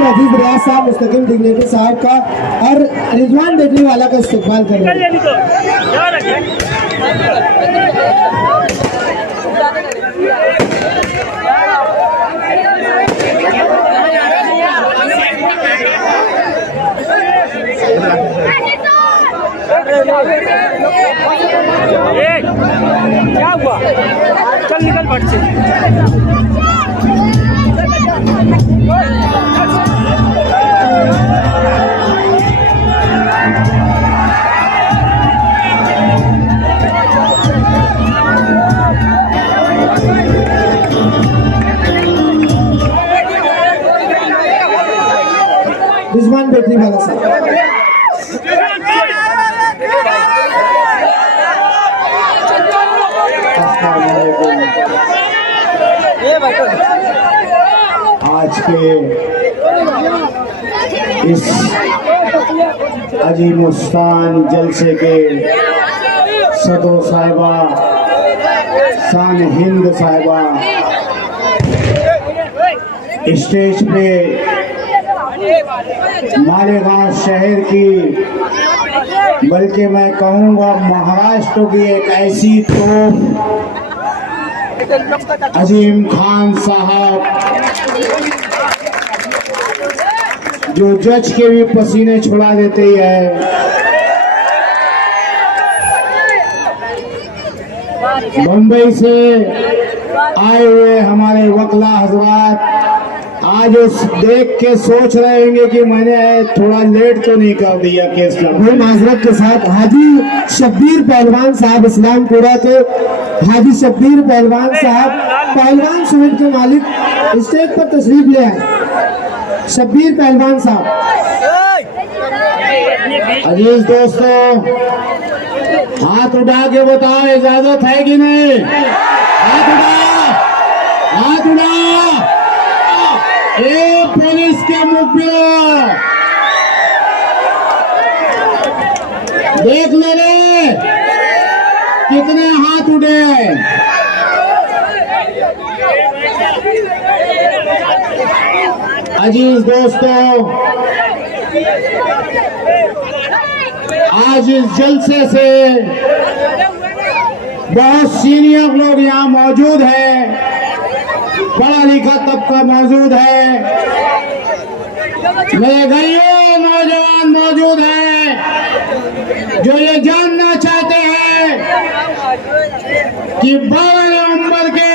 से अजीज रियाज साहब, मुस्तकिम डिग्नेटरी साहब का और रिजवान बेटरी वाला का इस्तेमाल कर रहे हैं। क्या हुआ? चल निकल पट से। रिजवान बेटरी वाला साहब, आज के इस अजीमुस्तान जलसे के सदो साहिबा, शान हिंद साहिबा स्टेज पे मालेगांव शहर की, बल्कि मैं कहूँगा महाराष्ट्र की एक ऐसी तोप अजीम खान साहब, जो जज के भी पसीने छुड़ा देते ही है। मुंबई से आए हुए हमारे वकला हजरात आज उस देख के सोच रहे होंगे कि मैंने थोड़ा लेट तो नहीं कर दिया केस का। वही माजरत के साथ हाजी शब्बीर पहलवान साहब इस्लामपुरा के, हाजी शब्बीर पहलवान साहब पहलवान सुमित के मालिक स्टेज पर तशरीफ ले आए। शब्बीर पहलवान साहब। अजीज दोस्तों, हाथ उठा के बताओ इजाजत है कि नहीं? हाथ उठा, हाथ उठा। ए पुलिस के मुखबिरों, देख ले रे कितने हाथ उठे। अजीज दोस्तों, आज इस जलसे से बहुत सीनियर लोग यहाँ मौजूद हैं, पढ़ा लिखा तबका मौजूद है, मेरे गरीब नौजवान मौजूद हैं जो ये जानना चाहते हैं कि 12 नवंबर के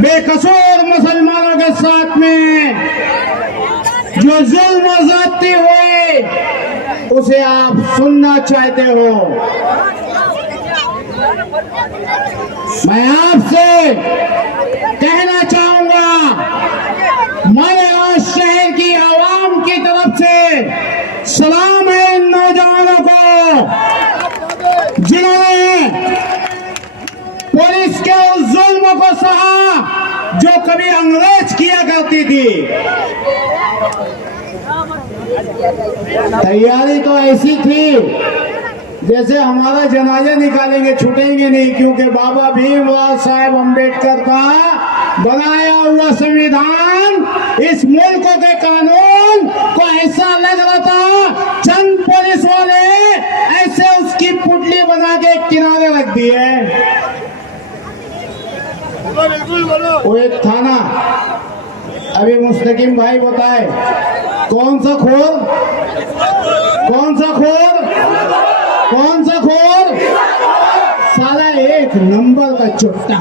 बेकसूर मुसलमानों के साथ में जो जुल्म और ज्यादती हुए उसे आप सुनना चाहते हो। मैं आपसे कहना चाहूंगा, मालेगांव शहर की आवाम की तरफ से सलाम है इन नौजवानों को जिन्होंने पुलिस के उस जुल्म को सहा जो कभी अंग्रेज किया करती थी। तैयारी तो ऐसी थी जैसे हमारा जनाजा निकालेंगे, छूटेंगे नहीं, क्योंकि बाबा भीमराव साहब अम्बेडकर का बनाया हुआ संविधान इस मुल्क के कानून को ऐसा लग रहा था चंद पुलिस वाले ऐसे उसकी पुतली बना के किनारे रख दी है। वो एक थाना, अभी मुस्तकिम भाई बताए कौन सा खोर, कौन सा खोर, कौन सा खोर, साला एक नंबर का चुट्टा।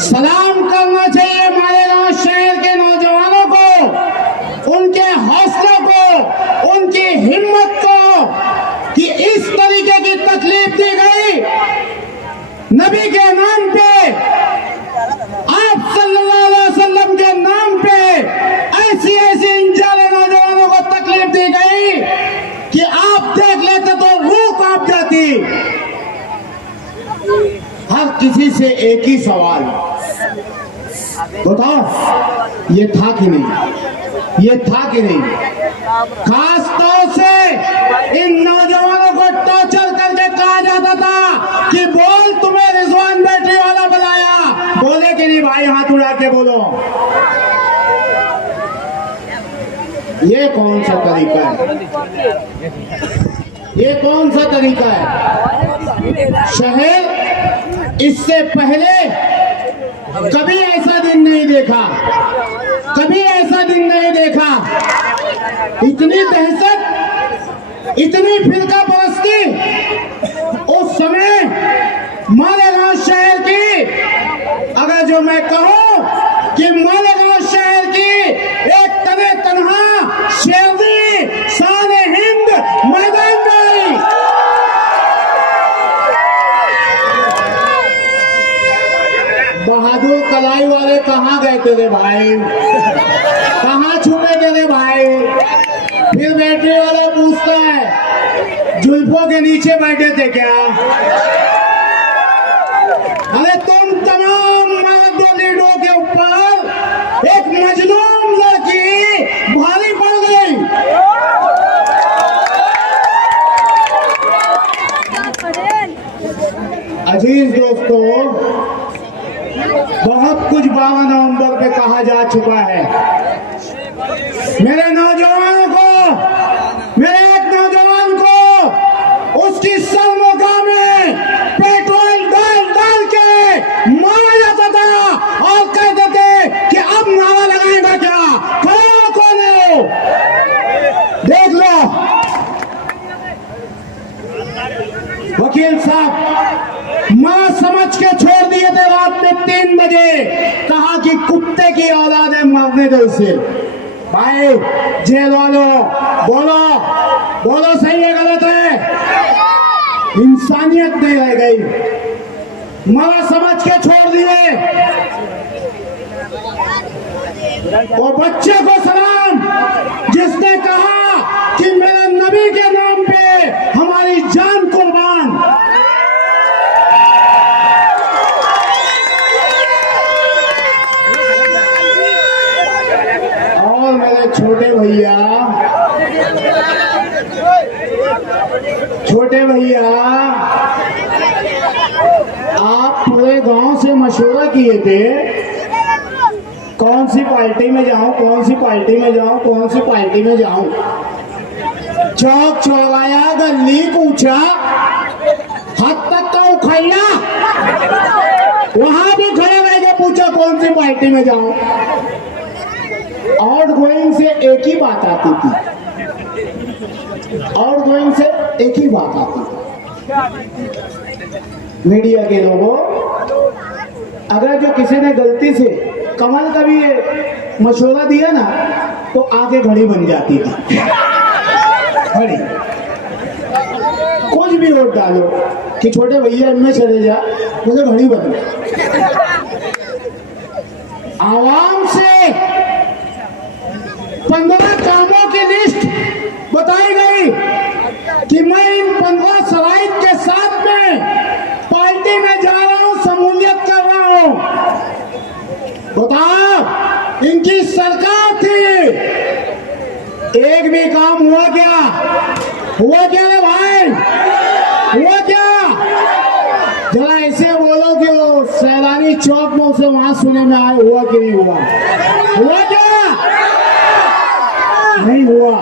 सलाम करना चाहिए मालेगांव शहर के नौजवानों को, उनके हौसलों को, उनकी हिम्मत को कि इस तरीके की तकलीफ दी गई नबी के नाम पे, आप सल्लल्लाहु अलैहि वसल्लम के नाम पे ऐसी ऐसी इंजाले नौजवानों को तकलीफ दी गई कि आप देख लेते तो रूह कांप जाती। हर किसी से एक ही सवाल, बताओ ये था कि नहीं, ये था कि नहीं। खास तौर से इन नौजवानों को टॉर्चर करके कहा कहा जाता था कि बोल तुम्हें रिजवान बैटरी वाला बुलाया, बोले कि नहीं भाई, हाथ उड़ा के बोलो। ये कौन सा तरीका है? ये कौन सा तरीका है? शहर इससे पहले कभी ऐसा दिन नहीं देखा, कभी ऐसा दिन नहीं देखा। इतनी दहशत, इतनी फिरका परस्ती उस समय मालेगांव शहर की, अगर जो मैं कहूं कि मालेगांव शहर की एक तने तनहा शेरनी शान हिंद मैदान में आई। बहादुर कलाई वाले कहाँ गए तेरे भाई? कहाँ छुपे तेरे भाई? फिर बैटरी वाला पूछता है जुल्फों के नीचे बैठे थे क्या? अरे तुम तमाम मर्दों लीडों के ऊपर एक मजनून लड़की भारी पड़ गई। अजीज दोस्तों, बहुत कुछ 12 नवंबर पे कहा जा चुका है। मेरे नौजवानों को, मेरे एक नौजवान को उसकी सरमोगा में पेट्रोल डाल डाल के मारा जाता था और कहते थे कि अब नारा लगाएगा क्या? खड़ो कौन है? देख लो वकील साहब, मां समझ के छोड़ दिए थे रात में 3 बजे। कहा कि कुत्ते की औलाद है, मारने दो उसे। भाई जेल वालों, बोलो बोलो, सही है गलत है? इंसानियत नहीं रह गई, मां समझ के छोड़ दिए। वो बच्चे को सलाम जिसने कहा कि मेरे नबी के नाम पे हमारी जान कुर्बान। और मेरे छोटे भैया, छोटे भैया, आप पूरे गांव से मशवरा किए थे कौन सी पार्टी में जाऊं, कौन सी पार्टी में जाऊं, कौन सी पार्टी में जाऊं। चौक चौराया, गली कूचा, हद तक का उखैया, वहां भी खड़े रह के पूछा कौन सी पार्टी में जाऊं। आउट गोइंग से एक ही बात आती थी, आउट गोइंग से एक ही बात आती थी। मीडिया के लोगों, अगर जो किसी ने गलती से कमल का भी मशवरा दिया ना तो आगे घड़ी बन जाती थी। घड़ी कुछ भी वोट डालो कि छोटे भैया इनमें चले जा, मुझे घड़ी बन। आवाम से 15 कामों की लिस्ट बताई गई कि मैं इन 15 शराइत के साथ में पार्टी में जा रहा हूं, शमूलियत कर रहा हूं। बताओ, इनकी सरकार थी, एक भी काम हुआ क्या? हुआ क्या रे भाई? हुआ क्या? जरा ऐसे बोलो कि वो सैलानी चौक में उसे वहां सुने में आए, हुआ कि नहीं हुआ? हुआ क्या? नहीं हुआ,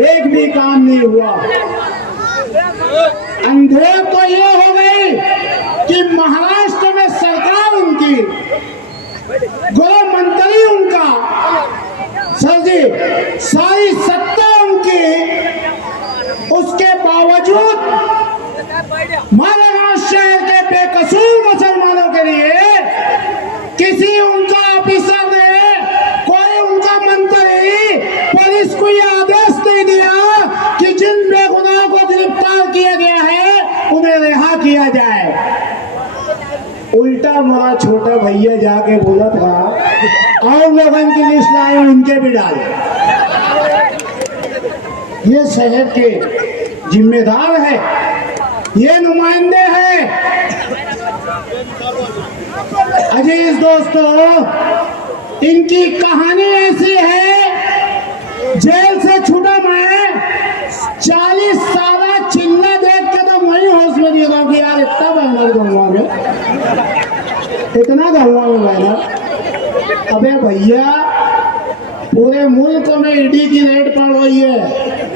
एक भी काम नहीं हुआ। अंधेर तो ये हो गई कि महाराष्ट्र में सरकार उनकी, गृह मंत्री उनका, सर जी सारी सत्ता उनकी, उसके बावजूद मालेगांव शहर के बेकसूर मुसलमानों के लिए किसी उनका ऑफिसर ने, कोई उनका मंत्री, पुलिस को यह आदेश नहीं दिया कि जिन बेगुनाह को गिरफ्तार किया गया है उन्हें रिहा किया जाए। उल्टा हमारा छोटा भैया जाके बोला था और लोगों की लिस्ट लाए, उनके भी डाले। ये शहर के जिम्मेदार है, ये नुमाइंदे हैं। अजीज दोस्तों, इनकी कहानी ऐसी है, जेल से छूटा मैं 40 साल चिल्ला देख के तो कर दूंगा मैं, इतना कहूँगा मैं बैनर। अबे भैया पूरे मुल्क में ईडी की रेड पड़ रही है,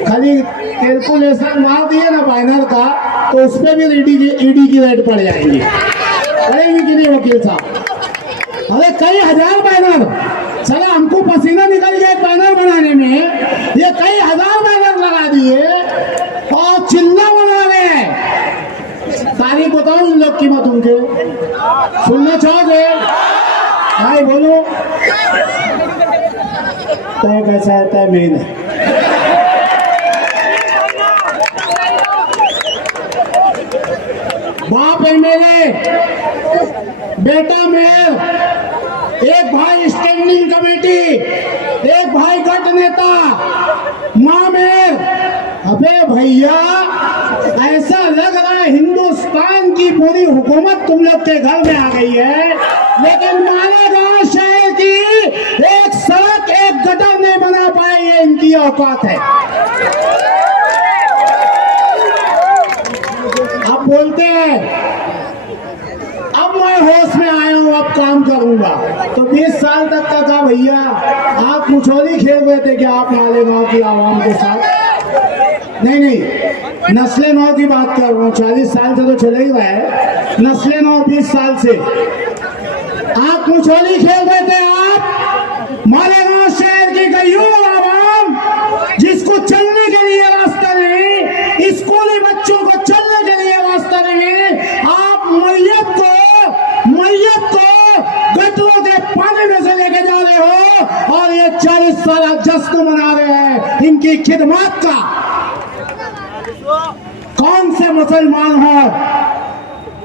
खाली कैलकुलेशन मार दिए ना बैनर का तो उस पर भी ईडी की रेड पड़ जाएंगी, पड़ेगी कि नहीं वकील साहब? अरे कई हजार बैनर, चला हमको पसीना निकल गया एक बैनर बनाने में, ये कई हजार बैनर लगा दिए और चिल्ला बना रहे हैं। तारीख बताओ इन लोग की, मत उनके सुनना चाहोगे भाई? बोलो तय कैसा है, तय मेन है। बाप है मेरे, बेटा मेर, एक भाई स्टैंडिंग कमेटी, एक भाई गठ नेता, माँ मेर। अबे भैया ऐसा लग रहा है हिंदुस्तान की पूरी हुकूमत तुम लोग के घर में आ गई है, लेकिन मालेगांव शहर की एक सड़क एक गटर नहीं बना पाए, ये इनकी औकात है। अब बोलते हैं अब मैं होश में आया हूं, अब काम करूंगा। तो 20 साल तक का था भैया, आप मुछोली खेल रहे थे क्या आप मालेगांव की आवाम के साथ? नहीं, नस्ले नौ की बात कर रहा हूँ, 40 साल से तो चले ही रहा है, नस्ले नौ 20 साल से आप मुछोली खेल रहे थे। आप मालेगांव शहर की गयूर आवाम जिसको चलने के लिए रास्ता नहीं, स्कूली बच्चों को चलने के लिए रास्ता नहीं, आप मैयत को गटरों के पानी में से लेके जा रहे हो और ये 40 साल जश्न मना रहे हैं इनकी खिदमत का। कौन से मुसलमान हो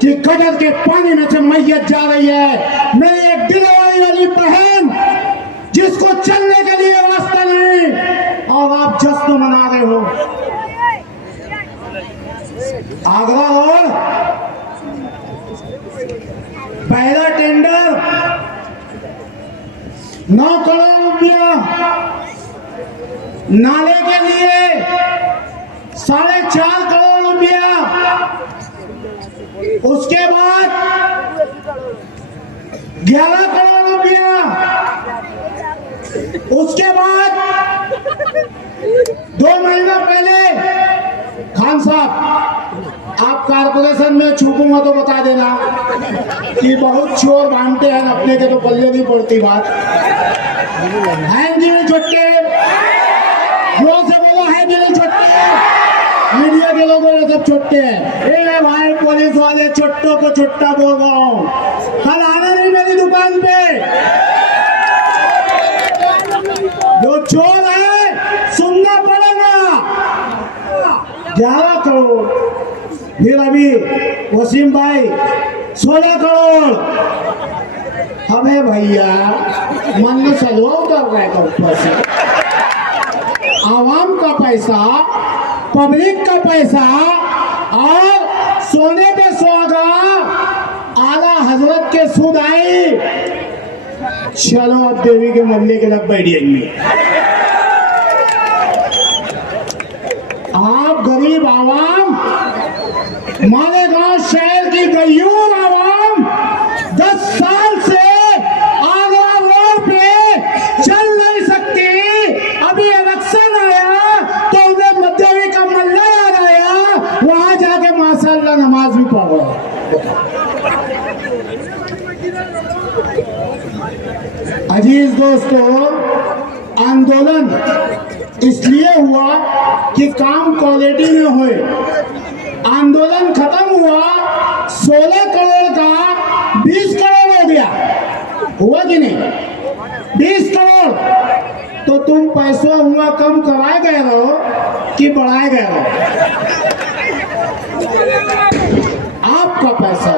कि गटर के पानी में से मैयत जा रही है? मेरी एक डिलीवरी वाली बहन जिसको चलने के लिए रास्ता नहीं और आप जश्न मना रहे हो। आगरा रोड पहला टेंडर 9 करोड़ रुपया, नाले के लिए 4.5 करोड़ रुपया, उसके बाद 11 करोड़ रुपया, उसके बाद 2 महीना पहले खान साहब आप कारपोरेशन में छूपूंगा तो बता देना कि बहुत चोर बांटते हैं, अपने के तो पल्ले नहीं पड़ती बात है। जी छुट्टे जोर से बोलो, है जी छुट्टे, मीडिया के लोगों ने सब छुट्टे हैं। ए भाई पुलिस वाले छुट्टों को छुट्टा बोल रहा हूँ, कल आना नहीं मेरी दुकान पे। जो चोर है सुनना पड़ेगा। 11 करोड़, फिर अभी वसीम भाई 16 करोड़। अबे भैया मन में सलवा उतर रहा है ऊपर से, आवाम का पैसा, पब्लिक का पैसा और सोने पे सुहागा, आला हजरत के सूद आई। चलो अब देवी के मल्ले के लग बैठ जाएंगे। आप गरीब आवाम, मालेगांव शहर की गयूर आवाम 10 साल से आगरा रोड पे चल नहीं सकती। अभी इलेक्शन आया तो उन्हें मध्य का मल्ला याद आया, वहां जाके माशाल्लाह नमाज भी पढ़ रहा। अजीज दोस्तों, आंदोलन इसलिए हुआ कि काम क्वालिटी में हुए। आंदोलन खत्म हुआ, 16 करोड़ का 20 करोड़ हो गया, हुआ कि नहीं? 20 करोड़ तो तुम पैसों हुआ कम कराए गए रहो कि बढ़ाए गए रहो? आपका पैसा,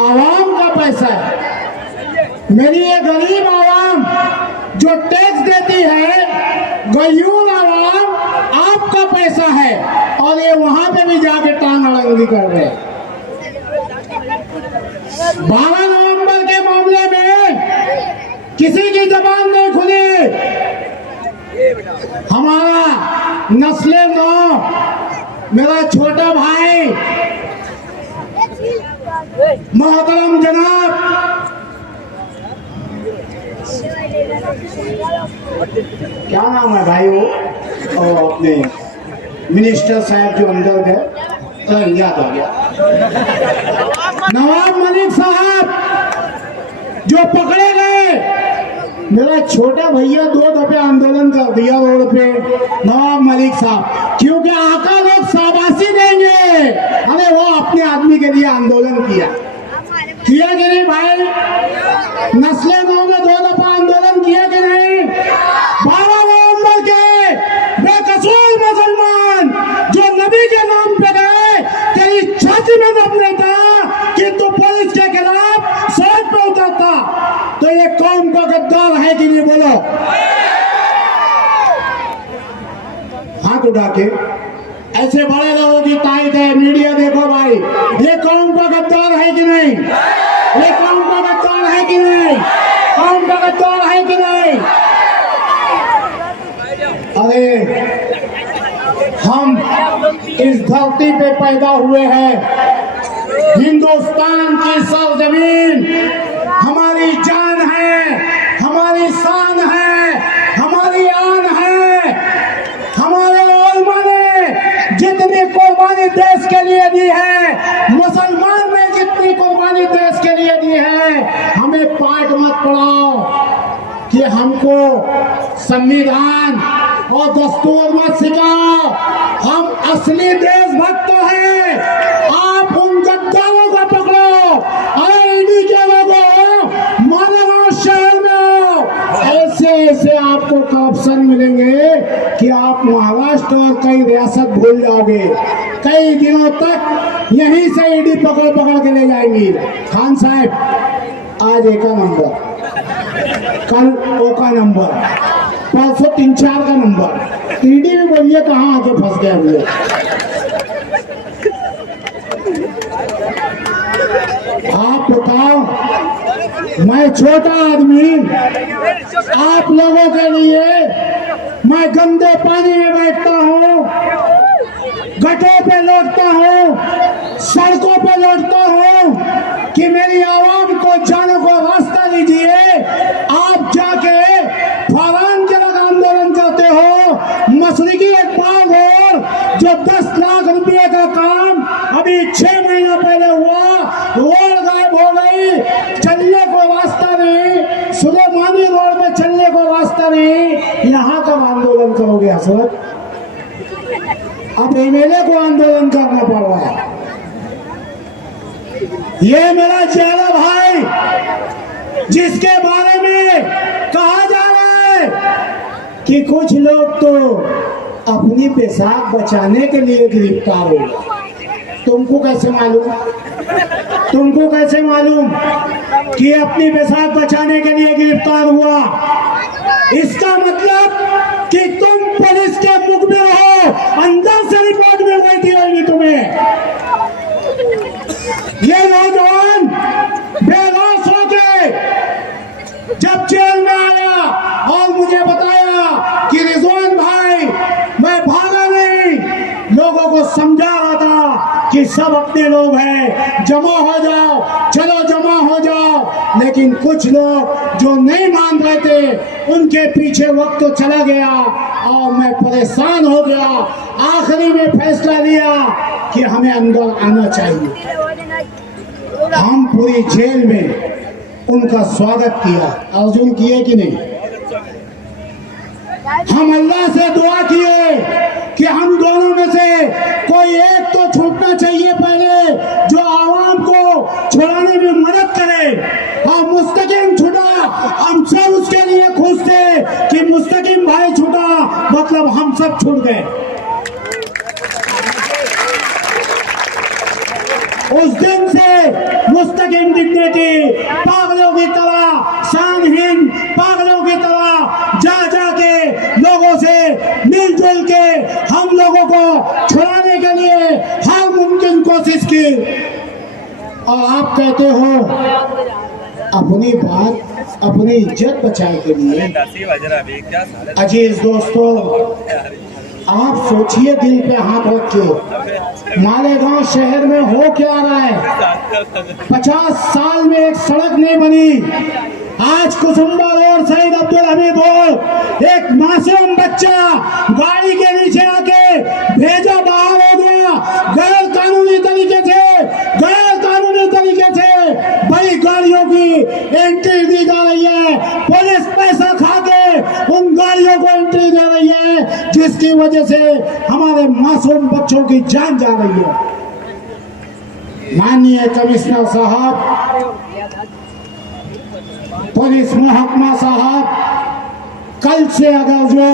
आवाम का पैसा है। मेरी ये गरीब आवाम जो टैक्स देती है, गयूर आवाम, आपका पैसा है और ये वहां पे भी जाके टांग अड़ंगी कर रहे हैं। 12 नवंबर के मामले में किसी की जबान नहीं खुली। हमारा नस्ले नौ, मेरा छोटा भाई मोहतरम जनाब क्या नाम है भाई वो और अपने मिनिस्टर साहब जो अंदर गए, याद आ गया, नवाब मलिक साहब जो पकड़े गए। मेरा छोटा भैया 2 दफे आंदोलन कर दिया रोड पे, नवाब मलिक साहब, क्योंकि आका लोग शाबाशी देंगे, अरे वो अपने आदमी के लिए आंदोलन किया कि नहीं भाई? नस्ले नौ में 2 दफा आंदोलन किया कि नहीं? 12 नवंबर के बेकसूर मुसलमान जो नबी के नाम पे गए, तेरी छाती में दम नहीं था कि तू पुलिस के खिलाफ सड़क पे उतरता, तो ये कौम का गद्दार है कि नहीं? बोलो हाथ उठा के। ऐसे बड़े लोगों की ताकत है, मीडिया देखो भाई, ये कौम का गद्दार है कि नहीं? ये कौम का गद्दार है कि नहीं? कौम का गद्दार है कि नहीं? अरे हम इस धरती पे पैदा हुए हैं, हिंदुस्तान की सरजमीन हमारी जान है, हमारी शान है, हमारी आन है। हमारे उलमा ने जितनी कुर्बानी देश के लिए दी है, मुसलमान ने जितनी कुर्बानी देश के लिए दी है, हमें पाठ मत पढ़ाओ कि हमको संविधान और दस्तूर मत सिखाओ। हम असली देशभक्त हैं। आप उन गद्दारों को पकड़ो, आईडी के लोगों, मालेगांव शहर में आओ, ऐसे ऐसे आपको करप्शन मिलेंगे कि आप महाराष्ट्र और कई रियासत भूल जाओगे। कई दिनों तक यहीं से ईडी पकड़ पकड़ के ले जाएंगी। खान साहब आज एक का नंबर, कल ओ का नंबर, 503-4 का नंबर, ईडी में बोलिए कहाँ आके फंस गए हम लोग। आप बताओ, मैं छोटा आदमी, आप लोगों के लिए मैं गंदे पानी में बैठता हूँ, गटों पे लौटता हूँ, सड़कों पे लौटता हूँ कि मेरी आवाम को जाने को रास्ता दीजिए। आप जाके फौरन के लग आंदोलन करते हो। मशरकी इकबाल और जो 10 लाख रुपए का काम अभी 6 महीना पहले हुआ, रोड गायब हो गई, चलने को रास्ता नहीं, सुलेमानी रोड में चलने को रास्ता नहीं। यहाँ कब आंदोलन करोगे हसरत? अब एमएलए को आंदोलन करना पड़ रहा है। ये मेरा चेहरा भाई, जिसके बारे में कहा जा रहा है कि कुछ लोग तो अपनी पेशाब बचाने के लिए गिरफ्तार हो गए। तुमको कैसे मालूम? तुमको कैसे मालूम कि अपनी पेशाब बचाने के लिए गिरफ्तार हुआ? इसका मतलब कि तुम पुलिस के मुखबिर हो, अंदर से रिपोर्ट मिल गई थी होगी तुम्हें। ये नौजवान बेहोश होके जब जेल में आया और मुझे बताया कि रिजवान भाई मैं भागा नहीं, लोगों को समझा रहा था कि सब अपने लोग हैं, जमा हो जाओ, चलो जमा हो जाओ। लेकिन कुछ लोग जो नहीं मान रहे थे, उनके पीछे वक्त तो चला गया और मैं परेशान हो गया। आखिरी में फैसला लिया कि हमें अंदर आना चाहिए। हम पूरी जेल में उनका स्वागत किया। अर्जुन किए कि नहीं? हम अल्लाह से दुआ किए कि हम दोनों में से कोई एक तो छूटना चाहिए पहले, जो आवाम को छुड़ाने में मदद करे। और मुस्तकीम छूटा, हम सब उसके लिए खुश थे कि मुस्तकीम भाई छूटा, मतलब हम सब छूट गए। उस दिन से मुस्तकीम डिग्निटी पागलों की तरह, शानहीन पागलों की तरह जा के लोगों से मिलजुल के हम लोगों को छुड़ाने के लिए हर मुमकिन कोशिश की। और आप कहते हो अपनी बात, अपनी इज्जत बचाने के लिए। अजीज दोस्तों, आप सोचिए दिल पे हाथ रख के, मालेगांव शहर में हो क्या रहा है। 50 साल में एक सड़क नहीं बनी। आज कुसुम्बा रोड शहीद अब्दुल हमीद रोड एक मासूम बच्चा गाड़ी के नीचे आके भेजा बाहर हो गया। गैर कानूनी तरीके से बड़ी गाड़ियों की एंट्री दी जा रही है। पुलिस पैसा खा के उन गाड़ियों को एंट्री दे रही है, जिसकी वजह से हमारे मासूम बच्चों की जान जा रही है। माननीय कमिश्नर साहब, पुलिस महकमा साहब, कल से अगर जो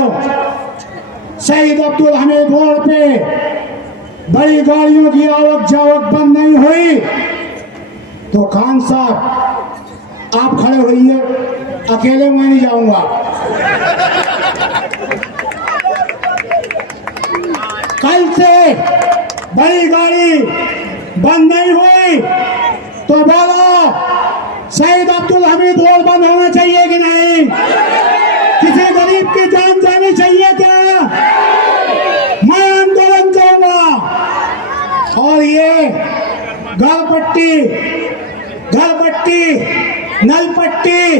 शहीद अब्दुल हमीद रोड पे बड़ी गाड़ियों की आवक जावक बंद नहीं हुई तो खान साहब आप खड़े होइए, अकेले मैं नहीं जाऊंगा। कल से बड़ी गाड़ी बंद नहीं हुई तो बोलो शहीद अब्दुल हमीद रोड बंद होना चाहिए कि नहीं? किसी गरीब की जान जानी चाहिए क्या? मैं आंदोलन करूंगा और ये घरपट्टी नलपट्टी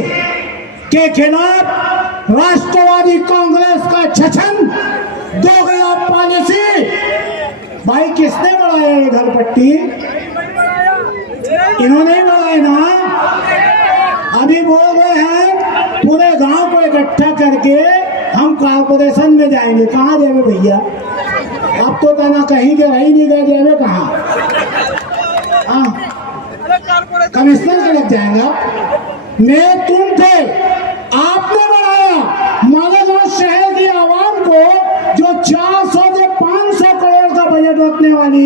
के खिलाफ राष्ट्रवादी कांग्रेस का छछन दोगला पॉलिसी। भाई किसने बढ़ाया ये घरपट्टी? इन्होंने ही बढ़ाया ना। अभी बोल रहे हैं पूरे गांव को इकट्ठा करके हम कॉर्पोरेशन में जाएंगे। कहाँ जाएंगे भैया? अब तो कहना कहीं के रही नहीं गए, जाएंगे कहाँ? कमिश्नर के लग जाएगा। मैं तुम थे, आपने बढ़ाया। मालेगांव शहर की आवाम को जो 400 से 500 करोड़ का बजट रखने वाली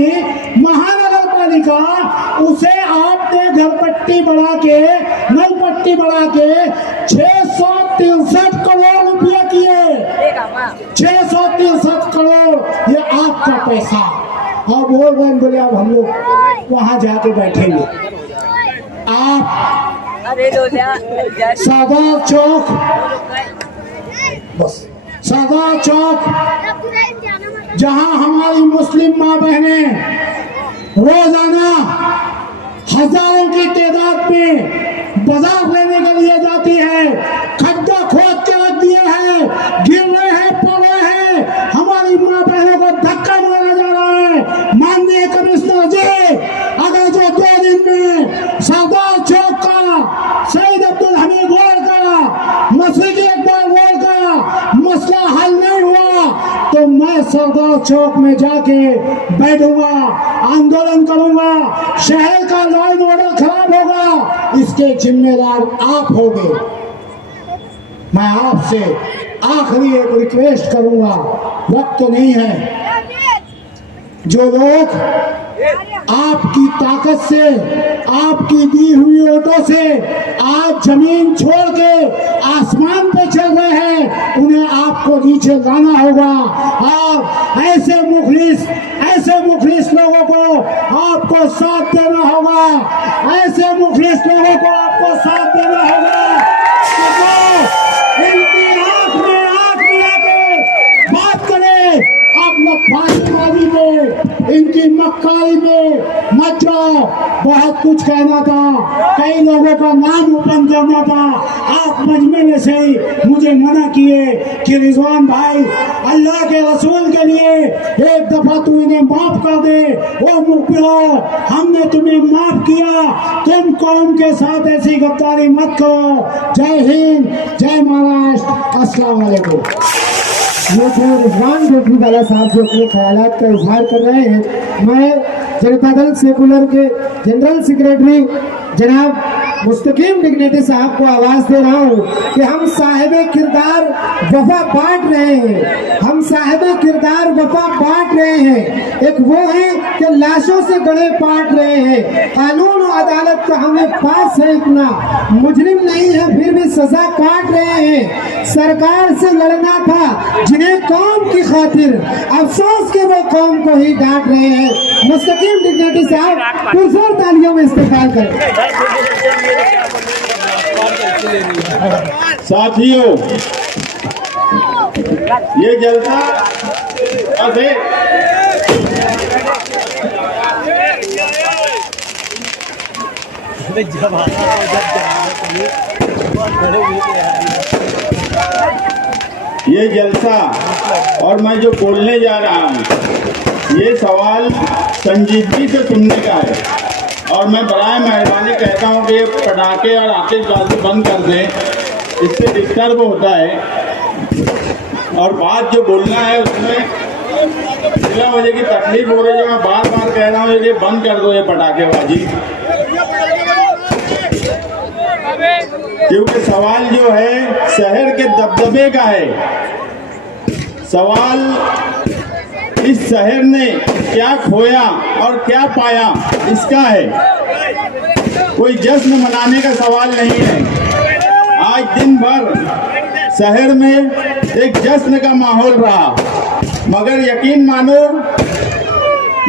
महानगर पालिका, उसे आपने घरपट्टी बढ़ा के नलपट्टी बढ़ा के 663 करोड़ रुपया किए। 663 करोड़ ये आपका पैसा। और बोल रहे बोले अब हम लोग वहां जाके बैठेंगे। आप सादा चौक, बस सादा चौक जहां हमारी मुस्लिम माँ बहनें रोजाना हजारों की तादाद में बाजार लेने के लिए जाती है, खड्डा खोद के रख दिए हैं, गिर रहे हैं, पड़ रहे हैं, हमारी माँ बहनों को धक्का मारा जा रहा है। माननीय कमिश्नर जी, अगर जो 2 दिन में सरदार चौक का, शहीद अब्दुल हमीद रोड का, मस्जिद इकबाल रोड का मसला हल नहीं हुआ तो मैं सरदार चौक में जाके बैठूंगा, आंदोलन करूंगा। शहर का लॉ एंड ऑर्डर खराब होगा, इसके जिम्मेदार आप होंगे। मैं आपसे आखिरी एक रिक्वेस्ट करूंगा, वक्त तो नहीं है। जो लोग आपकी ताकत से, आपकी दी हुई वोटों से आज जमीन छोड़ के आसमान पे चल रहे हैं, उन्हें आपको नीचे लाना होगा। और ऐसे मुखलिस लोगों को आपको साथ देना होगा। ऐसे मुखलिस लोगों को आपको साथ देना होगा। इनकी आंख में आंख मिला के बात करें। आप लोग फांसीबाजी में, इनकी मक्कारी में मत जाओ। बहुत कुछ कहना था, कई लोगों का नाम ओपन करना था। आप मजमे में से ही मुझे मना किए कि रिजवान भाई, अल्लाह के रसूल के लिए एक दफा तू इन्हें माफ कर दे। ओ मुखबिरो, हमने तुम्हें माफ किया, तुम कौम के साथ ऐसी गद्दारी मत करो। जय हिंद, जय महाराष्ट्र, अस्सलाम वालेकुम। ये थे रिजवान जेठलीवाला साहब जो अपने ख्यालात का इजहार कर रहे हैं। मैं जनता दल सेकुलर के जनरल सेक्रेटरी जनाब मुस्तकीम डिग्नेटी साहब को आवाज दे रहा हूँ कि हम साहिब किरदार वफा बांट रहे हैं। हम साहिब किरदार वफा बांट रहे हैं। एक वो है कि लाशों से गले पाट रहे हैं। कानून और अदालत का हमें पास है इतना, मुजरिम नहीं है फिर भी सजा काट रहे हैं। सरकार से लड़ना था जिन्हें कौम की खातिर, अफसोस के वो कौम को ही डांट रहे हैं। मुस्तकीम डिग्नेटी साहब पुरजोर तालियों में इस्तेमाल करें। साथियों, ये जलसा बस है। जब आना तो जब जाना चाहिए, बहुत बड़े हुए ये जलसा और मैं जो बोलने जा रहा हूँ ये सवाल संजीदगी से सुनने का है, और मैं बराए मेहरबानी कहता हूँ कि ये पटाखे और आतिशबाजी बंद कर दें, इससे डिस्टर्ब होता है। और बात जो बोलना है उसमें जिला मुझे की तकलीफ हो रही है, मैं बार बार कह रहा हूँ ये बंद कर दो ये पटाखेबाजी, क्योंकि सवाल जो है शहर के दबदबे का है। सवाल इस शहर ने क्या खोया और क्या पाया इसका है, कोई जश्न मनाने का सवाल नहीं है। आज दिन भर शहर में एक जश्न का माहौल रहा, मगर यकीन मानो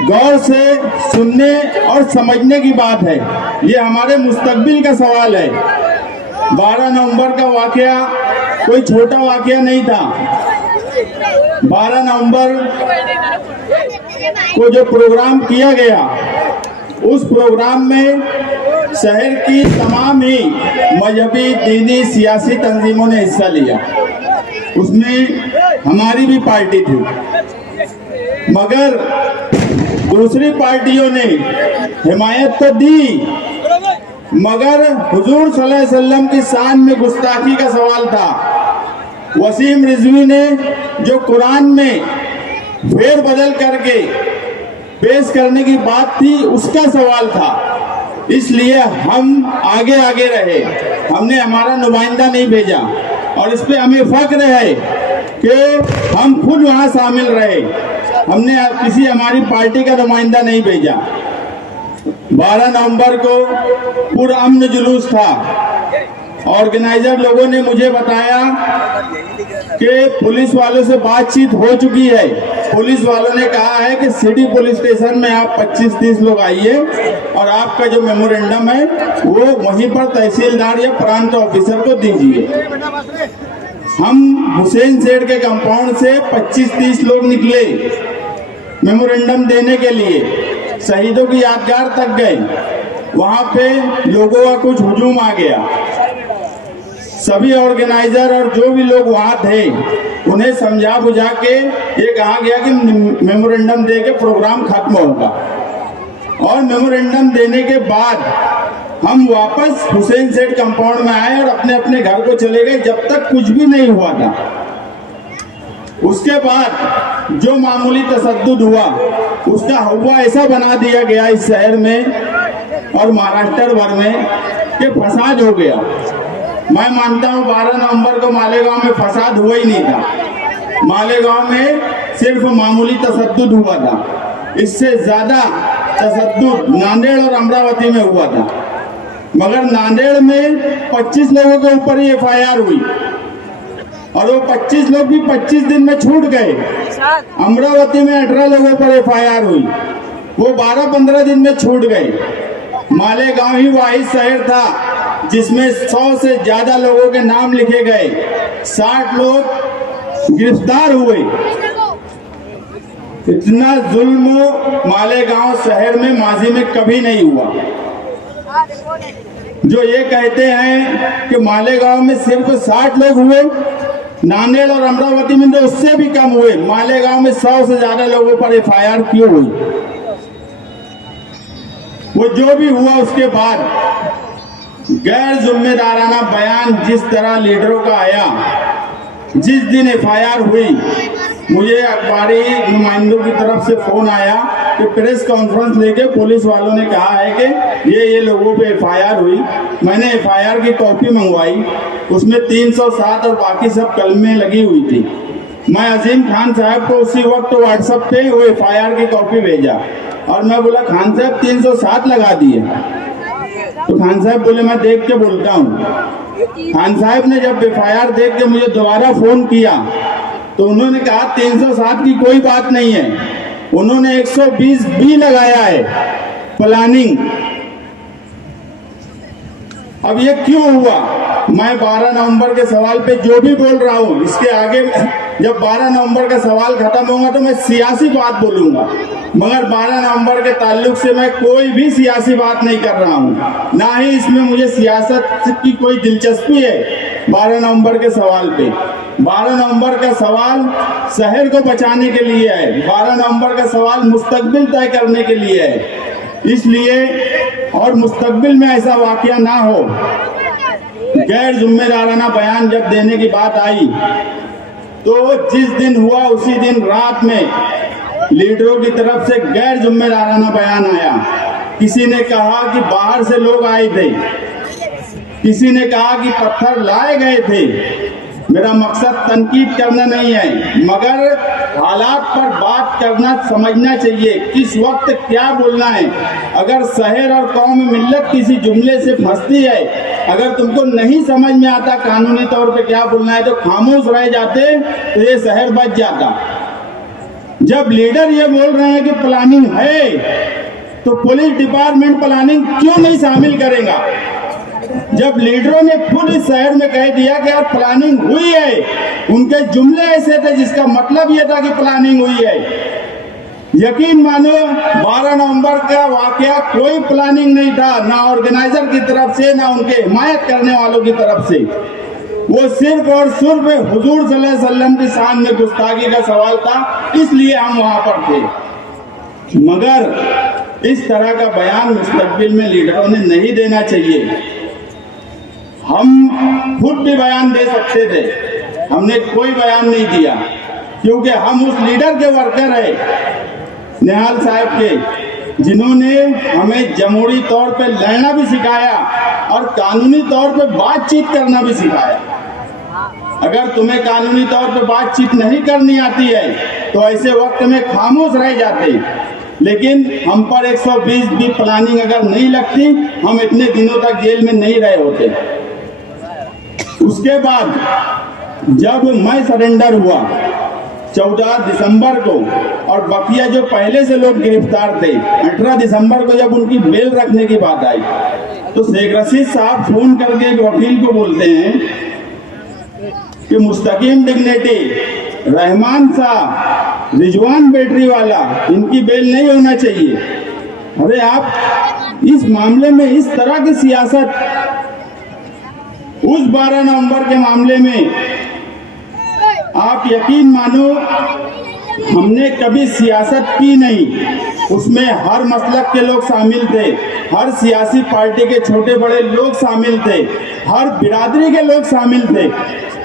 गौर से सुनने और समझने की बात है। ये हमारे मुस्तकबिल का सवाल है। 12 नवंबर का वाकया कोई छोटा वाकया नहीं था। 12 नवंबर को जो प्रोग्राम किया गया, उस प्रोग्राम में शहर की तमाम ही मजहबी, दीनी, सियासी तंजीमों ने हिस्सा लिया। उसमें हमारी भी पार्टी थी, मगर दूसरी पार्टियों ने हिमायत तो दी, मगर हुजूर सल्लल्लाहु अलैहि वसल्लम की शान में गुस्ताखी का सवाल था। वसीम रिजवी ने जो कुरान में फेर बदल करके पेश करने की बात थी, उसका सवाल था। इसलिए हम आगे आगे रहे, हमने हमारा नुमाइंदा नहीं भेजा, और इस पे हमें फख्र है कि हम खुद वहाँ शामिल रहे। हमने किसी हमारी पार्टी का नुमाइंदा नहीं भेजा। 12 नवंबर को पुरअमन जुलूस था। ऑर्गेनाइजर लोगों ने मुझे बताया कि पुलिस वालों से बातचीत हो चुकी है। पुलिस वालों ने कहा है कि सिटी पुलिस स्टेशन में आप 25-30 लोग आइए, और आपका जो मेमोरेंडम है वो वहीं पर तहसीलदार या प्रांत ऑफिसर को दीजिए। हम हुसैन सेठ के कंपाउंड से 25-30 लोग निकले मेमोरेंडम देने के लिए, शहीदों की यादगार तक गए। वहां पे लोगों का कुछ हुजूम आ गया। सभी ऑर्गेनाइजर और जो भी लोग वहां थे उन्हें समझा बुझा के ये कहा गया कि मेमोरेंडम दे के प्रोग्राम खत्म होगा। और मेमोरेंडम देने के बाद हम वापस हुसैन सेठ कंपाउंड में आए और अपने अपने घर को चले गए, जब तक कुछ भी नहीं हुआ था। उसके बाद जो मामूली तशद्दुद हुआ, उसका हवा ऐसा बना दिया गया इस शहर में और महाराष्ट्र भर में कि फसाद हो गया। मैं मानता हूं 12 नवंबर को मालेगांव में फसाद हुआ ही नहीं था। मालेगांव में सिर्फ मामूली तशद्दुद हुआ था। इससे ज्यादा तशद्दुद नांदेड़ और अमरावती में हुआ था, मगर नांदेड़ में 25 लोगों के ऊपर ही FIR हुई, और वो 25 लोग भी 25 दिन में छूट गए। अमरावती में 18 लोगों पर FIR हुई, वो 12-15 दिन में छूट गए। मालेगांव ही वाहिद शहर था जिसमें 100 से ज्यादा लोगों के नाम लिखे गए, 60 लोग गिरफ्तार हुए। इतना जुल्म मालेगांव शहर में माजी में कभी नहीं हुआ। जो ये कहते हैं कि मालेगांव में सिर्फ 60 लोग हुए, नांदेड़ और अमरावती में तो उससे भी कम हुए। मालेगांव में 100 से ज्यादा लोगों पर FIR क्यों हुई? वो जो भी हुआ उसके बाद गैर जिम्मेदाराना बयान जिस तरह लीडरों का आया, जिस दिन FIR हुई, मुझे अखबारी नुमाइंदों की तरफ से फोन आया कि प्रेस कॉन्फ्रेंस लेके पुलिस वालों ने कहा है कि ये लोगों पे FIR हुई। मैंने FIR की कॉपी मंगवाई, उसमें 307 और बाकी सब कलमें लगी हुई थी। मैं अजीम खान साहब को उसी वक्त व्हाट्सएप पे वो FIR की कॉपी भेजा, और मैं बोला खान साहब 307 लगा दिए। तो खान साहब बोले मैं देख के बोलता हूँ। खान साहब ने जब FIR देख के मुझे दोबारा फोन किया तो उन्होंने कहा 307 की कोई बात नहीं है, उन्होंने 120B लगाया है, प्लानिंग। अब ये क्यों हुआ? मैं 12 नवंबर के सवाल पे जो भी बोल रहा हूँ, इसके आगे जब 12 नवंबर का सवाल खत्म होगा तो मैं सियासी बात बोलूंगा, मगर 12 नवंबर के ताल्लुक से मैं कोई भी सियासी बात नहीं कर रहा हूं, ना ही इसमें मुझे सियासत की कोई दिलचस्पी है। 12 नवंबर के सवाल पे 12 नवंबर का सवाल शहर को बचाने के लिए है, 12 नवंबर का सवाल मुस्तकबिल तय करने के लिए है। इसलिए और मुस्तकबिल में ऐसा वाकया ना हो, गैर जिम्मेदाराना बयान जब देने की बात आई तो जिस दिन हुआ उसी दिन रात में लीडरों की तरफ से गैर जिम्मेदाराना बयान आया। किसी ने कहा कि बाहर से लोग आए थे, किसी ने कहा कि पत्थर लाए गए थे। मेरा मकसद तनकीद करना नहीं है, मगर हालात पर बात करना समझना चाहिए, किस वक्त क्या बोलना है। अगर शहर और कौम मिल्लत किसी जुमले से फंसती है, अगर तुमको नहीं समझ में आता कानूनी तौर पे क्या बोलना है, तो खामोश रह जाते तो ये शहर बच जाता। जब लीडर ये बोल रहे हैं कि प्लानिंग है, तो पुलिस डिपार्टमेंट प्लानिंग क्यों नहीं शामिल करेगा? जब लीडरों ने खुद इस शहर में कह दिया कि यार प्लानिंग हुई है, उनके जुमले ऐसे थे जिसका मतलब ये था कि प्लानिंग हुई है। यकीन मानो 12 नवंबर का वाकया कोई प्लानिंग नहीं था, ना ऑर्गेनाइजर की तरफ से, ना उनके हिमायत करने वालों की तरफ से। वो सिर्फ और सिर्फ हुजूर सल्लल्लाहु अलैहि वसल्लम की शान में गुस्ताखी का सवाल था, इसलिए हम वहां पर थे। मगर इस तरह का बयान मुस्तकबिल में लीडरों ने नहीं देना चाहिए। हम खुद भी बयान दे सकते थे, हमने कोई बयान नहीं दिया, क्योंकि हम उस लीडर के वर्कर हैं निहाल साहब के, जिन्होंने हमें जमहूरी तौर पे लड़ना भी सिखाया और कानूनी तौर पे बातचीत करना भी सिखाया। अगर तुम्हें कानूनी तौर पे बातचीत नहीं करनी आती है तो ऐसे वक्त में खामोश रह जाते, लेकिन हम पर 120 भी प्लानिंग अगर नहीं लगती, हम इतने दिनों तक जेल में नहीं रहे होते। उसके बाद जब मैं सरेंडर हुआ 14 दिसंबर को, और बकिया जो पहले से लोग गिरफ्तार थे, 18 दिसंबर को जब उनकी बेल रखने की बात आई, तो शेख रशीद साहब फोन करके एक वकील को बोलते हैं कि मुस्तकीम डिग्नेटी, रहमान साहब, रिजवान बैटरी वाला, इनकी बेल नहीं होना चाहिए। अरे आप इस मामले में इस तरह की सियासत, उस 12 नवंबर के मामले में आप यकीन मानो हमने कभी सियासत की नहीं। उसमें हर मसलक के लोग शामिल थे, हर सियासी पार्टी के छोटे बड़े लोग शामिल थे, हर बिरादरी के लोग शामिल थे।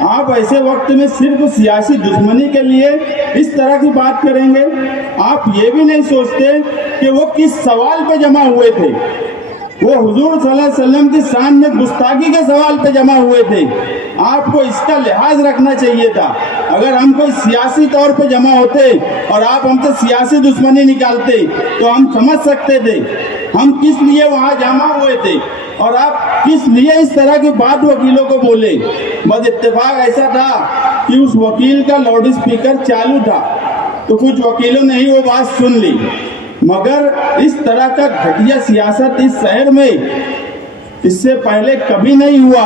आप ऐसे वक्त में सिर्फ सियासी दुश्मनी के लिए इस तरह की बात करेंगे? आप ये भी नहीं सोचते कि वो किस सवाल पे जमा हुए थे। वो हुजूर सल्लल्लाहु अलैहि वसल्लम की शान में गुस्ताखी के सवाल पे जमा हुए थे। आपको इसका लिहाज रखना चाहिए था। अगर हम कोई सियासी तौर पे जमा होते और आप हमसे सियासी दुश्मनी निकालते तो हम समझ सकते थे हम किस लिए वहां जमा हुए थे और आप किस लिए इस तरह की बात वकीलों को बोले। बस इत्तेफाक ऐसा था कि उस वकील का लाउड स्पीकर चालू था, तो कुछ वकीलों ने ही वो बात सुन ली। मगर इस तरह का घटिया सियासत इस शहर में इससे पहले कभी नहीं हुआ।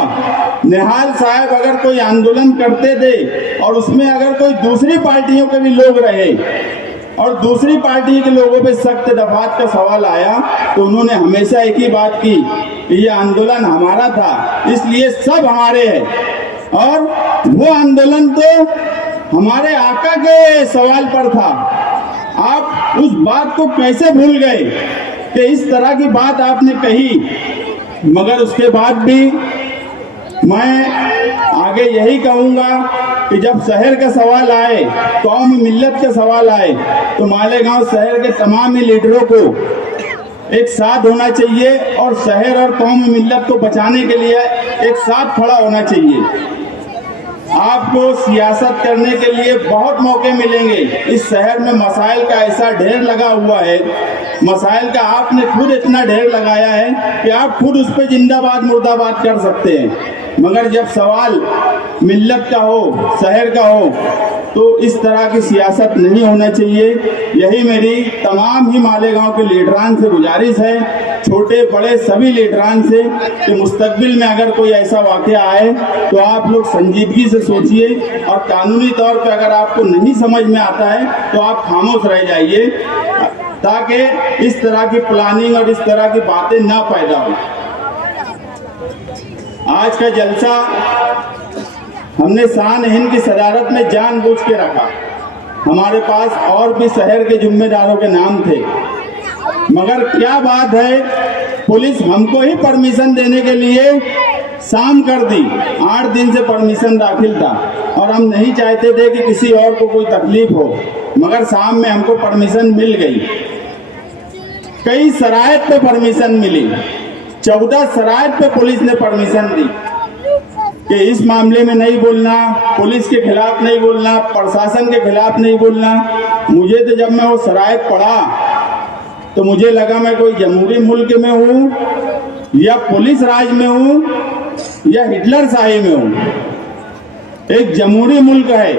निहाल साहब अगर कोई आंदोलन करते थे और उसमें अगर कोई दूसरी पार्टियों के भी लोग रहे और दूसरी पार्टी के लोगों पे सख्त दफात का सवाल आया, तो उन्होंने हमेशा एक ही बात की कि ये आंदोलन हमारा था, इसलिए सब हमारे हैं। और वो आंदोलन तो हमारे आका के सवाल पर था। आप उस बात को कैसे भूल गए कि इस तरह की बात आपने कही? मगर उसके बाद भी मैं आगे यही कहूंगा कि जब शहर का सवाल आए, कौम मिल्लत का सवाल आए, तो मालेगांव शहर के तमाम लीडरों को एक साथ होना चाहिए और शहर और कौम मिल्लत को बचाने के लिए एक साथ खड़ा होना चाहिए। आपको सियासत करने के लिए बहुत मौके मिलेंगे। इस शहर में मसाइल का ऐसा ढेर लगा हुआ है, मसाइल का आपने खुद इतना ढेर लगाया है कि आप खुद उस पर जिंदाबाद मुर्दाबाद कर सकते हैं। मगर जब सवाल मिल्लत का हो, शहर का हो, तो इस तरह की सियासत नहीं होना चाहिए। यही मेरी तमाम ही मालेगांव के लीडरान से गुजारिश है छोटे बड़े सभी लीडरान से कि मुस्तकबिल में अगर कोई ऐसा वाक़या आए तो आप लोग संजीदगी से सोचिए और कानूनी तौर पर अगर आपको नहीं समझ में आता है तो आप खामोश रह जाइए, ताकि इस तरह की प्लानिंग और इस तरह की बातें ना पैदा हो। आज का जलसा हमने शान हिंद की सदारत में जानबूझ के रखा। हमारे पास और भी शहर के जिम्मेदारों के नाम थे, मगर क्या बात है, पुलिस हमको ही परमिशन देने के लिए शाम कर दी। 8 दिन से परमिशन दाखिल था और हम नहीं चाहते थे कि किसी और को कोई तकलीफ हो, मगर शाम में हमको परमिशन मिल गई। कई शराइत पे परमिशन मिली, 14 शराइत पे पुलिस ने परमिशन दी कि इस मामले में नहीं बोलना, पुलिस के खिलाफ नहीं बोलना, प्रशासन के खिलाफ नहीं बोलना। मुझे तो जब मैं वो शराइत पढ़ा तो मुझे लगा मैं कोई जमहूरी मुल्क में हूँ या पुलिस राज में हूँ या हिटलर शाही में हूँ। एक जमहूरी मुल्क है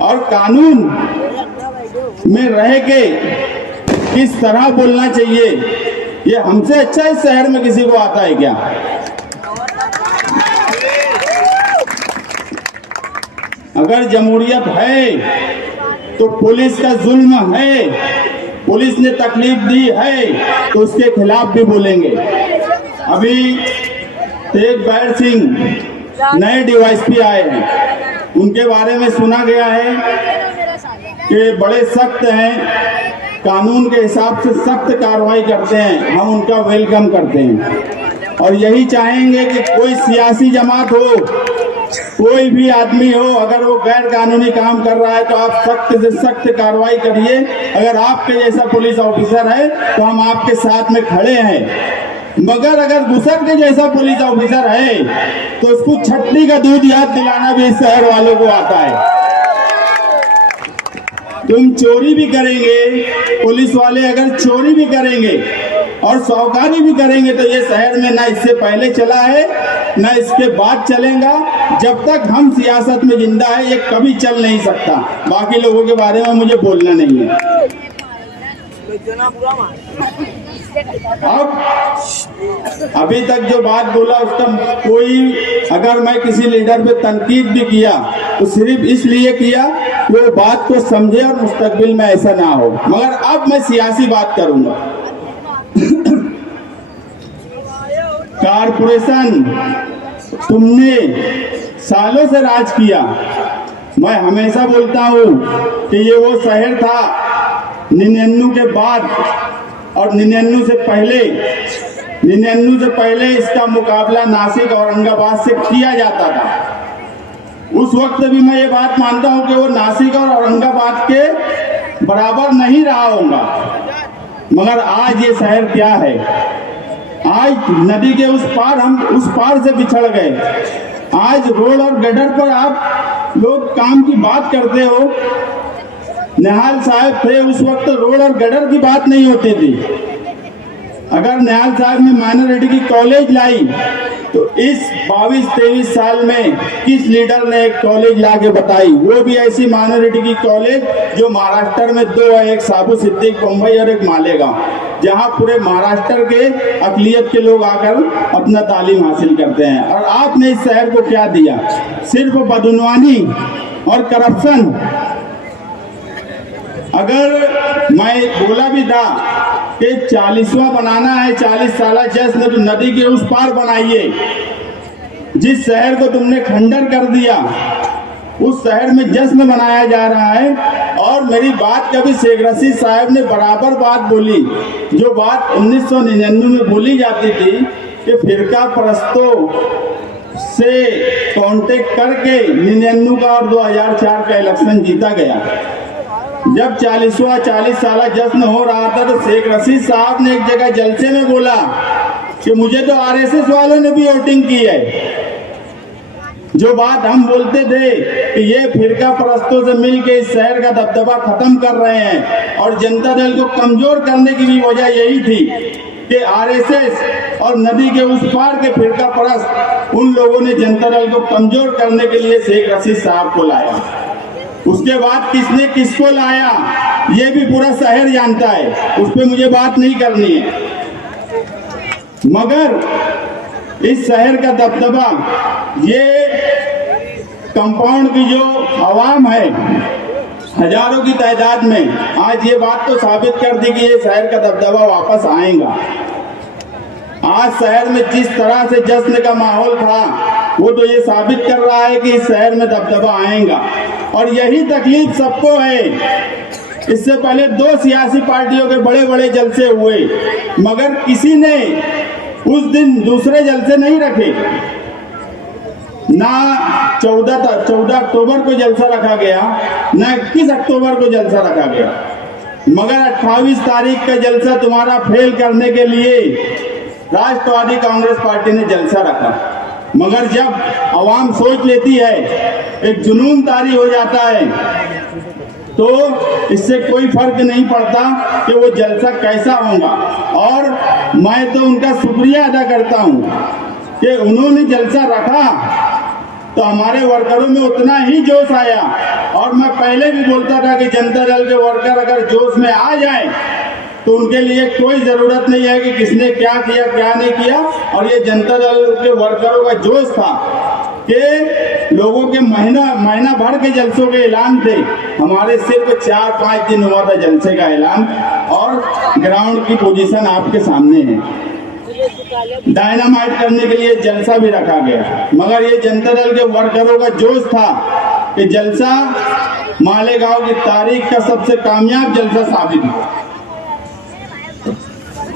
और कानून में रह के किस तरह बोलना चाहिए, ये हमसे अच्छा इस शहर में किसी को आता है क्या? अगर जमहूरियत है तो पुलिस का जुल्म है, पुलिस ने तकलीफ दी है तो उसके खिलाफ भी बोलेंगे। अभी तेज बहादुर सिंह नए डीवाईएसपी आए हैं, उनके बारे में सुना गया है कि बड़े सख्त हैं, कानून के हिसाब से सख्त कार्रवाई करते हैं। हम उनका वेलकम करते हैं और यही चाहेंगे कि कोई सियासी जमात हो, कोई भी आदमी हो, अगर वो गैर कानूनी काम कर रहा है तो आप सख्त से सख्त कार्रवाई करिए। अगर आपके जैसा पुलिस ऑफिसर है तो हम आपके साथ में खड़े हैं, मगर अगर गुसर के जैसा पुलिस ऑफिसर है तो उसको छटनी का दूध याद दिलाना भी इस शहर वालों को आता है। तुम चोरी भी करेंगे, पुलिस वाले अगर चोरी भी करेंगे और साहूकारी भी करेंगे तो ये शहर में ना इससे पहले चला है ना इसके बाद चलेगा। जब तक हम सियासत में जिंदा है ये कभी चल नहीं सकता। बाकी लोगों के बारे में मुझे बोलना नहीं है। अब अभी तक जो बात बोला उसका कोई, अगर मैं किसी लीडर पे तनकीद भी किया तो सिर्फ इसलिए किया कि वो बात को समझे और मुस्तकबिल में ऐसा ना हो। मगर अब मैं सियासी बात करूंगा। कारपोरेशन तुमने सालों से राज किया। मैं हमेशा बोलता हूँ कि ये वो शहर था 99 के बाद और 99 से पहले इसका मुकाबला नासिक और औरंगाबाद से किया जाता था। उस वक्त भी मैं ये बात मानता हूँ कि वो नासिक और औरंगाबाद के बराबर नहीं रहा होगा, मगर आज ये शहर क्या है? आज नदी के उस पार हम उस पार से बिछड़ गए। आज रोड और गटर पर आप लोग काम की बात करते हो। निहाल साहब थे उस वक्त रोड और गटर की बात नहीं होती थी। अगर निहाल साहब ने माइनॉरिटी की कॉलेज लाई तो इस 22-23 साल में किस लीडर ने एक कॉलेज ला के बताई? वो भी ऐसी माइनॉरिटी की कॉलेज जो महाराष्ट्र में 2 है, एक साबू सिद्दीक बम्बई और एक मालेगांव, जहां पूरे महाराष्ट्र के अकलियत के लोग आकर अपना तालीम हासिल करते हैं। और आपने इस शहर को क्या दिया? सिर्फ बदनवानी और करप्शन। अगर मैं बोला भी था कि 40वां बनाना है, 40 साल जश्न, तो नदी के उस पार बनाइए। जिस शहर को तुमने खंडर कर दिया उस शहर में जश्न मनाया जा रहा है। और मेरी बात कभी शेख रशीद साहब ने बराबर बात बोली, जो बात 1999 में बोली जाती थी कि फिरका परस्तों से कांटेक्ट करके 99 का और 2004 का इलेक्शन जीता गया। जब 40 साल जश्न हो रहा था तो शेख रशीद साहब ने एक जगह जलसे में बोला कि मुझे तो आरएसएस वालों ने भी वोटिंग की है। जो बात हम बोलते थे कि ये फिरका परस्तों से मिलकर इस शहर का दबदबा खत्म कर रहे हैं और जनता दल को कमजोर करने की भी वजह यही थी कि आरएसएस और नदी के उस पार के फिरका परस्त उन लोगों ने जनता दल को कमजोर करने के लिए शेख रशीद साहब को लाया। उसके बाद किसने किसको लाया ये भी पूरा शहर जानता है, उस पर मुझे बात नहीं करनी है। मगर इस शहर का दबदबा, ये कंपाउंड की जो आवाम है हजारों की तादाद में, आज ये बात तो साबित कर दी कि ये शहर का दबदबा वापस आएगा। आज शहर में जिस तरह से जश्न का माहौल था वो तो ये साबित कर रहा है कि इस शहर में दबदबा आएगा। और यही तकलीफ सबको है। इससे पहले 2 सियासी पार्टियों के बड़े बड़े जलसे हुए, मगर किसी ने उस दिन दूसरे जलसे नहीं रखे। ना 14 अक्टूबर को जलसा रखा गया, ना 21 अक्टूबर को जलसा रखा गया, मगर 28 तारीख का जलसा तुम्हारा फेल करने के लिए राष्ट्रवादी कांग्रेस पार्टी ने जलसा रखा। मगर जब आवाम सोच लेती है, एक जुनून तारी हो जाता है, तो इससे कोई फर्क नहीं पड़ता कि वो जलसा कैसा होगा। और मैं तो उनका शुक्रिया अदा करता हूं कि उन्होंने जलसा रखा तो हमारे वर्करों में उतना ही जोश आया। और मैं पहले भी बोलता था कि जनता दल के वर्कर अगर जोश में आ जाए तो उनके लिए कोई जरूरत नहीं है कि किसने क्या किया क्या नहीं किया। और ये जनता दल के वर्करों का जोश था कि लोगों के महीना भर के जलसों के ऐलान थे, हमारे सिर्फ 4-5 दिन हुआ था जलसे का ऐलान। और ग्राउंड की पोजीशन आपके सामने है। डायनामाइट करने के लिए जलसा भी रखा गया, मगर ये जनता दल के वर्करों का जोश था कि जलसा मालेगांव की तारीख का सबसे कामयाब जलसा साबित हुआ।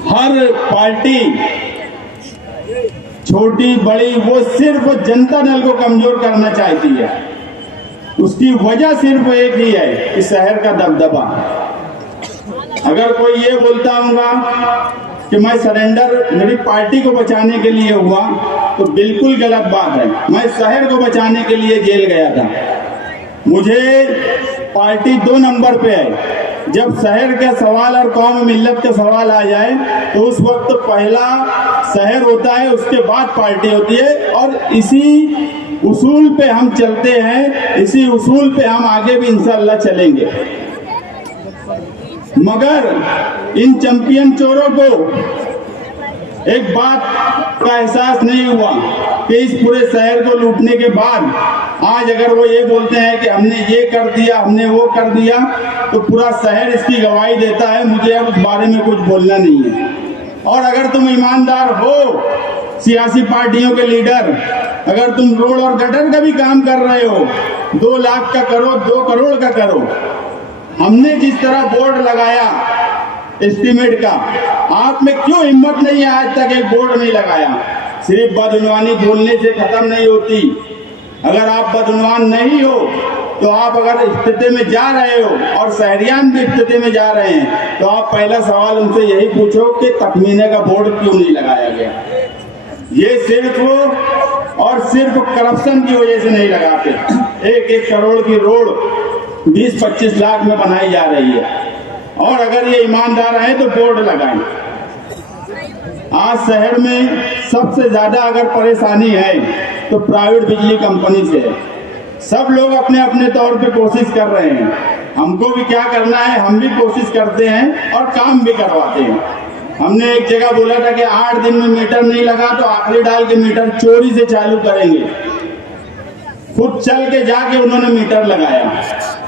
हर पार्टी छोटी बड़ी वो सिर्फ जनता दल को कमजोर करना चाहती है। उसकी वजह सिर्फ एक ही है कि शहर का दबदबा। अगर कोई ये बोलता होगा कि मैं सरेंडर मेरी पार्टी को बचाने के लिए हुआ, तो बिल्कुल गलत बात है। मैं शहर को बचाने के लिए जेल गया था। मुझे पार्टी 2 नंबर पे है। जब शहर का सवाल और कौम मिल्लत का सवाल आ जाए तो उस वक्त पहला शहर होता है, उसके बाद पार्टी होती है। और इसी उसूल पे हम चलते हैं, इसी उसूल पे हम आगे भी इंशाअल्लाह चलेंगे। मगर इन चैंपियन चोरों को एक बात का एहसास नहीं हुआ कि इस पूरे शहर को लूटने के बाद आज अगर वो ये बोलते हैं कि हमने ये कर दिया, हमने वो कर दिया, तो पूरा शहर इसकी गवाही देता है। मुझे अब उस बारे में कुछ बोलना नहीं है। और अगर तुम ईमानदार हो, सियासी पार्टियों के लीडर, अगर तुम रोड और गटर का भी काम कर रहे हो, 2 लाख का करो, 2 करोड़ का करो। हमने जिस तरह बोर्ड लगाया एस्टीमेट का, आप में क्यों हिम्मत नहीं है आज तक एक बोर्ड नहीं लगाया? सिर्फ बदउनवानी बोलने से खत्म नहीं होती। अगर आप बदउनवान नहीं हो तो आप अगर स्थिति में जा रहे हो और शहरियान भी स्थिति में जा रहे हैं, तो आप पहला सवाल उनसे यही पूछो कि तखमीने का बोर्ड क्यों नहीं लगाया गया। ये सिर्फ और सिर्फ करप्शन की वजह से नहीं लगाते। 1-1 करोड़ की रोड 20-25 लाख में बनाई जा रही है। और अगर ये ईमानदार है तो बोर्ड लगाएं। आज शहर में सबसे ज्यादा अगर परेशानी है तो प्राइवेट बिजली कंपनी से है। सब लोग अपने अपने तौर पे कोशिश कर रहे हैं। हमको भी क्या करना है, हम भी कोशिश करते हैं और काम भी करवाते हैं। हमने एक जगह बोला था कि 8 दिन में मीटर नहीं लगा तो आखिरी डाल के मीटर चोरी से चालू करेंगे। खुद चल के जाके उन्होंने मीटर लगाया।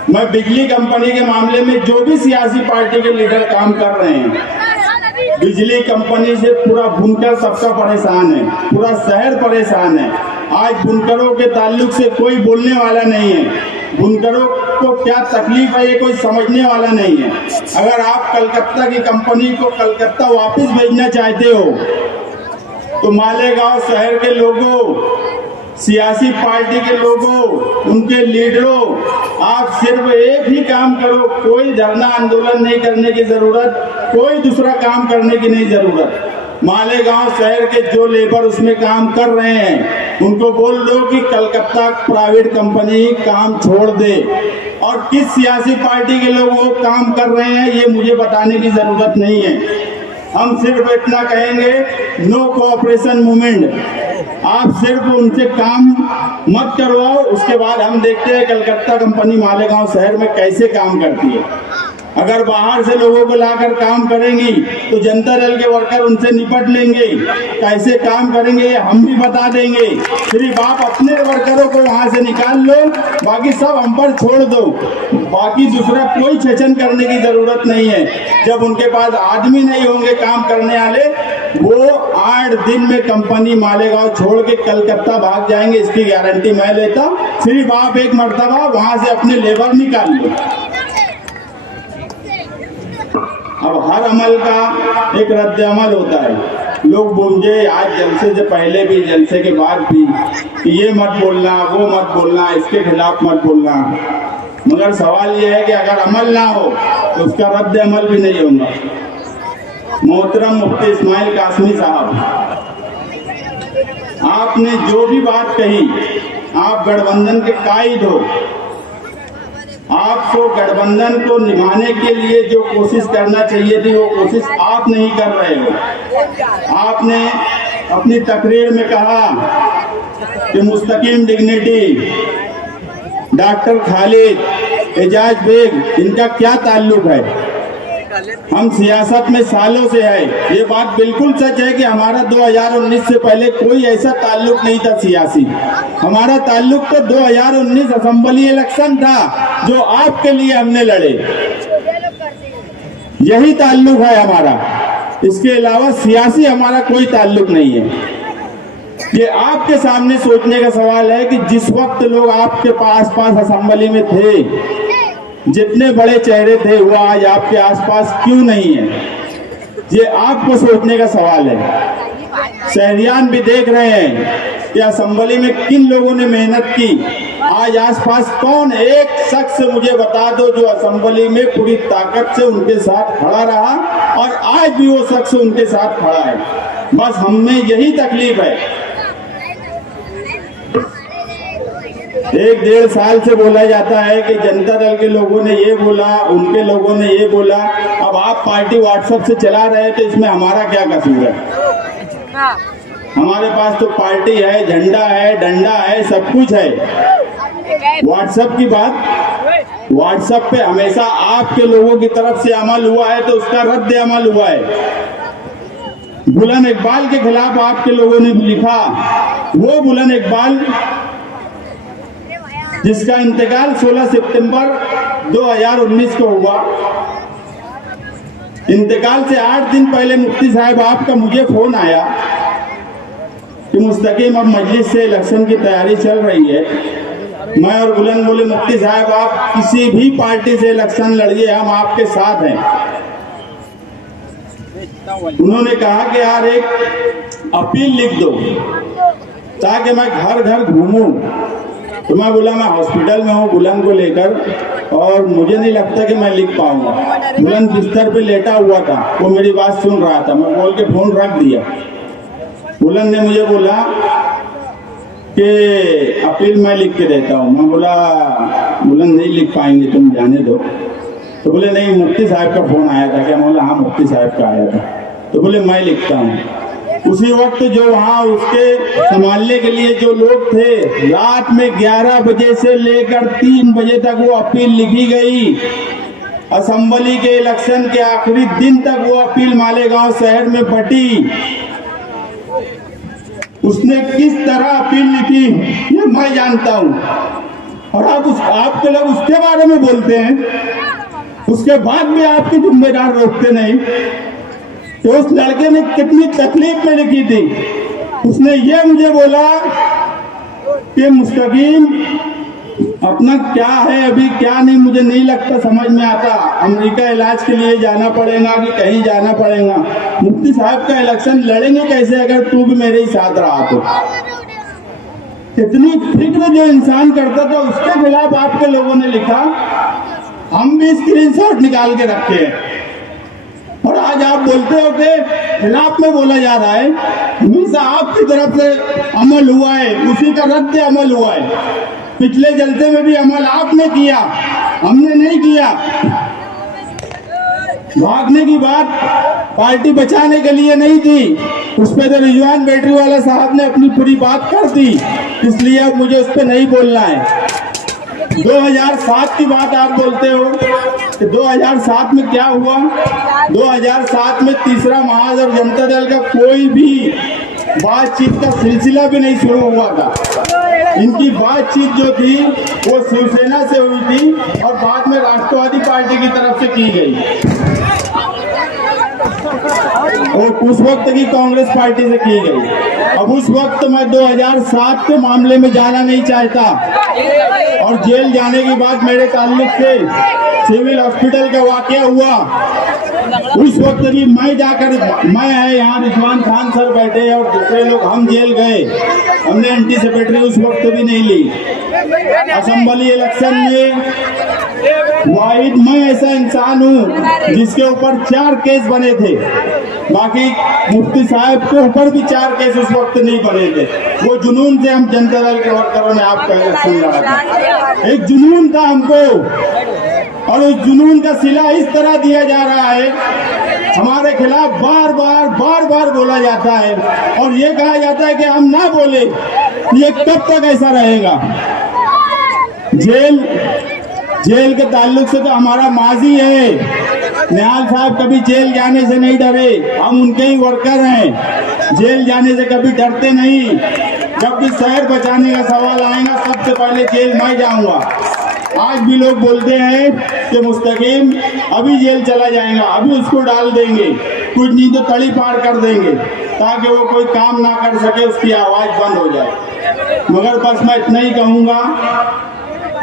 मैं बिजली कंपनी के मामले में जो भी सियासी पार्टी के लीडर काम कर रहे हैं, बिजली कंपनी से पूरा बुनकर सबका परेशान है, पूरा शहर परेशान है। आज बुनकरों के ताल्लुक से कोई बोलने वाला नहीं है। बुनकरों को क्या तकलीफ है ये कोई समझने वाला नहीं है। अगर आप कलकत्ता की कंपनी को कलकत्ता वापस भेजना चाहते हो तो मालेगांव शहर के लोगों, सियासी पार्टी के लोगों, उनके लीडरों, आप सिर्फ एक ही काम करो। कोई धरना आंदोलन नहीं करने की जरूरत, कोई दूसरा काम करने की नहीं जरूरत। मालेगांव शहर के जो लेबर उसमें काम कर रहे हैं उनको बोल दो कि कलकत्ता प्राइवेट कंपनी काम छोड़ दे। और किस सियासी पार्टी के लोग वो काम कर रहे हैं ये मुझे बताने की जरूरत नहीं है। हम सिर्फ इतना कहेंगे, नो कोऑपरेशन मूवमेंट। आप सिर्फ उनसे काम मत करवाओ, उसके बाद हम देखते हैं कलकत्ता कंपनी मालेगांव शहर में कैसे काम करती है। अगर बाहर से लोगों को लाकर काम करेंगी तो जनता दल के वर्कर उनसे निपट लेंगे। कैसे काम करेंगे ये हम भी बता देंगे। सिर्फ आप अपने वर्करों को वहां से निकाल लो, बाकी सब हम पर छोड़ दो। बाकी दूसरा कोई छचन करने की जरूरत नहीं है। जब उनके पास आदमी नहीं होंगे काम करने वाले, वो 8 दिन में कंपनी मालेगांव छोड़ के कलकत्ता भाग जाएंगे, इसकी गारंटी मैं लेता। सिर्फ आप एक मर्तबा वहां से अपने लेबर निकाल लो। अब हर अमल का एक रद्द अमल होता है। लोग बोले आज जलसे से पहले भी, जलसे के बाद भी, कि ये मत बोलना, वो मत बोलना, इसके खिलाफ मत बोलना। मगर सवाल ये है कि अगर अमल ना हो तो उसका रद्द अमल भी नहीं होगा। मोहतरम मुफ्ती इस्माइल कासमी साहब, आपने जो भी बात कही, आप गठबंधन के कायद हो। आपको गठबंधन को निभाने के लिए जो कोशिश करना चाहिए थी वो कोशिश आप नहीं कर रहे हो। आपने अपनी तकरीर में कहा कि मुस्तकीम डिग्निटी, डॉक्टर खालिद, एजाज बेग, इनका क्या ताल्लुक है। हम सियासत में सालों से है, ये बात बिल्कुल सच है कि हमारा 2019 से पहले कोई ऐसा ताल्लुक नहीं था सियासी। हमारा ताल्लुक तो 2019 असेंबली इलेक्शन था जो आपके लिए हमने लड़े, यही ताल्लुक है हमारा। इसके अलावा सियासी हमारा कोई ताल्लुक नहीं है। ये आपके सामने सोचने का सवाल है कि जिस वक्त लोग आपके पास असेंबली में थे, जितने बड़े चेहरे थे, वो आज आपके आसपास क्यों नहीं है, ये आपको सोचने का सवाल है। शहरियान भी देख रहे हैं कि असेंबली में किन लोगों ने मेहनत की। आज आसपास कौन एक शख्स मुझे बता दो जो असेंबली में पूरी ताकत से उनके साथ खड़ा रहा और आज भी वो शख्स उनके साथ खड़ा है। बस हमें यही तकलीफ है। 1-1.5 साल से बोला जाता है कि जनता दल के लोगों ने ये बोला, उनके लोगों ने ये बोला। अब आप पार्टी व्हाट्सएप से चला रहे हैं तो इसमें हमारा क्या कसूर है। हमारे पास तो पार्टी है, झंडा है, डंडा है, सब कुछ है। व्हाट्सएप की बात, व्हाट्सएप पे हमेशा आपके लोगों की तरफ से अमल हुआ है तो उसका रद्द अमल हुआ है। बुलंद इकबाल के खिलाफ आपके लोगों ने लिखा, वो बुलंद इकबाल जिसका इंतकाल 16 सितंबर 2019 को हुआ, इंतकाल से 8 दिन पहले मुफ्ती साहब आपका मुझे फोन आया कि मुस्तकीम अब मजलिस से इलेक्शन की तैयारी चल रही है। मैं और बुलंद बोले मुफ्ती साहब आप किसी भी पार्टी से इलेक्शन लड़िए, हम आपके साथ हैं। उन्होंने कहा कि यार एक अपील लिख दो ताकि मैं घर घर घूमूं। तो मैं बोला मैं हॉस्पिटल में हूँ बुलंद को लेकर और मुझे नहीं लगता कि मैं लिख पाऊंगा। बुलंद बिस्तर पे लेटा हुआ था, वो मेरी बात सुन रहा था। मैं बोल के फोन रख दिया। बुलंद ने मुझे बोला कि अपील मैं लिख के देता हूँ। मैं बोला बुलंद नहीं लिख पाएंगे, तुम जाने दो। तो बोले नहीं, मुफ्ती साहब का फोन आया था क्या? मैं बोला हाँ मुफ्ती साहब का आया था। तो बोले मैं लिखता हूँ। उसी वक्त जो वहाँ उसके संभालने के लिए जो लोग थे, रात में 11 बजे से लेकर 3 बजे तक वो अपील लिखी गई। असेंबली के इलेक्शन के आखिरी दिन तक वो अपील मालेगांव शहर में बटी। उसने किस तरह अपील लिखी ये मैं जानता हूँ, और आपके लोग उसके बारे में बोलते हैं। उसके बाद भी आपके जिम्मेदार रोकते नहीं। तो उस लड़के ने कितनी तकलीफ में लिखी थी। उसने ये मुझे बोला कि मुस्तकीम अपना क्या है अभी क्या नहीं मुझे नहीं लगता समझ में आता। अमेरिका इलाज के लिए जाना पड़ेगा कि कहीं जाना पड़ेगा। मुफ्ती साहब का इलेक्शन लड़ेंगे कैसे अगर तू भी मेरे ही साथ रहा तो। इतनी फिक्र जो इंसान करता था उसके खिलाफ आपके लोगों ने लिखा। हम भी स्क्रीनशॉट निकाल के रखे हैं और आज आप बोलते हो कि खिलाफ में बोला जा रहा है। हमेशा आपकी तरफ से अमल हुआ है, उसी का रद्द अमल हुआ है। पिछले जलसे में भी अमल आपने किया, हमने नहीं किया। भागने की बात पार्टी बचाने के लिए नहीं थी, उस पर तो रिजवान बैटरी वाला साहब ने अपनी पूरी बात कर दी, इसलिए अब मुझे उस पर नहीं बोलना है। 2007 की बात आप बोलते हो, कि 2007 में क्या हुआ। 2007 में तीसरा महाज और जनता दल का कोई भी बातचीत का सिलसिला भी नहीं शुरू हुआ था। इनकी बातचीत जो थी वो शिवसेना से हुई थी और बाद में राष्ट्रवादी पार्टी की तरफ से की गई और उस वक्त की कांग्रेस पार्टी से की गई। अब उस वक्त मैं 2007 के मामले में जाना नहीं चाहता और जेल जाने की बात मेरे ताल्लुक से सिविल हॉस्पिटल का वाकया हुआ। उस वक्त भी मैं है यहाँ रिजवान खान सर बैठे और दूसरे लोग, हम जेल गए, हमने एंटीसिपेटरी उस वक्त भी नहीं ली। असेंबली इलेक्शन में वाहिद मैं ऐसा इंसान हूँ जिसके ऊपर 4 केस बने थे, बाकी मुफ्ती साहब के ऊपर भी 4 केस उस वक्त नहीं बने थे। वो जुनून से हम जनता दल के वर्करों ने आपका सुन रहा था, एक जुनून था हमको और उस जुनून का सिला इस तरह दिया जा रहा है, हमारे खिलाफ बार बार बोला जाता है और ये कहा जाता है कि हम ना बोले। ये कब तक ऐसा रहेगा? जेल के ताल्लुक से तो हमारा माजी है। निहाल साहब कभी जेल जाने से नहीं डरे, हम उनके ही वर्कर हैं, जेल जाने से कभी डरते नहीं। जब भी शहर बचाने का सवाल आएगा सबसे पहले जेल मैं जाऊंगा। आज भी लोग बोलते हैं कि मुस्तकीम अभी जेल चला जाएगा, अभी उसको डाल देंगे, कुछ नहीं तो तड़ी पार कर देंगे ताकि वो कोई काम ना कर सके, उसकी आवाज बंद हो जाए। मगर बस मैं इतना ही कहूंगा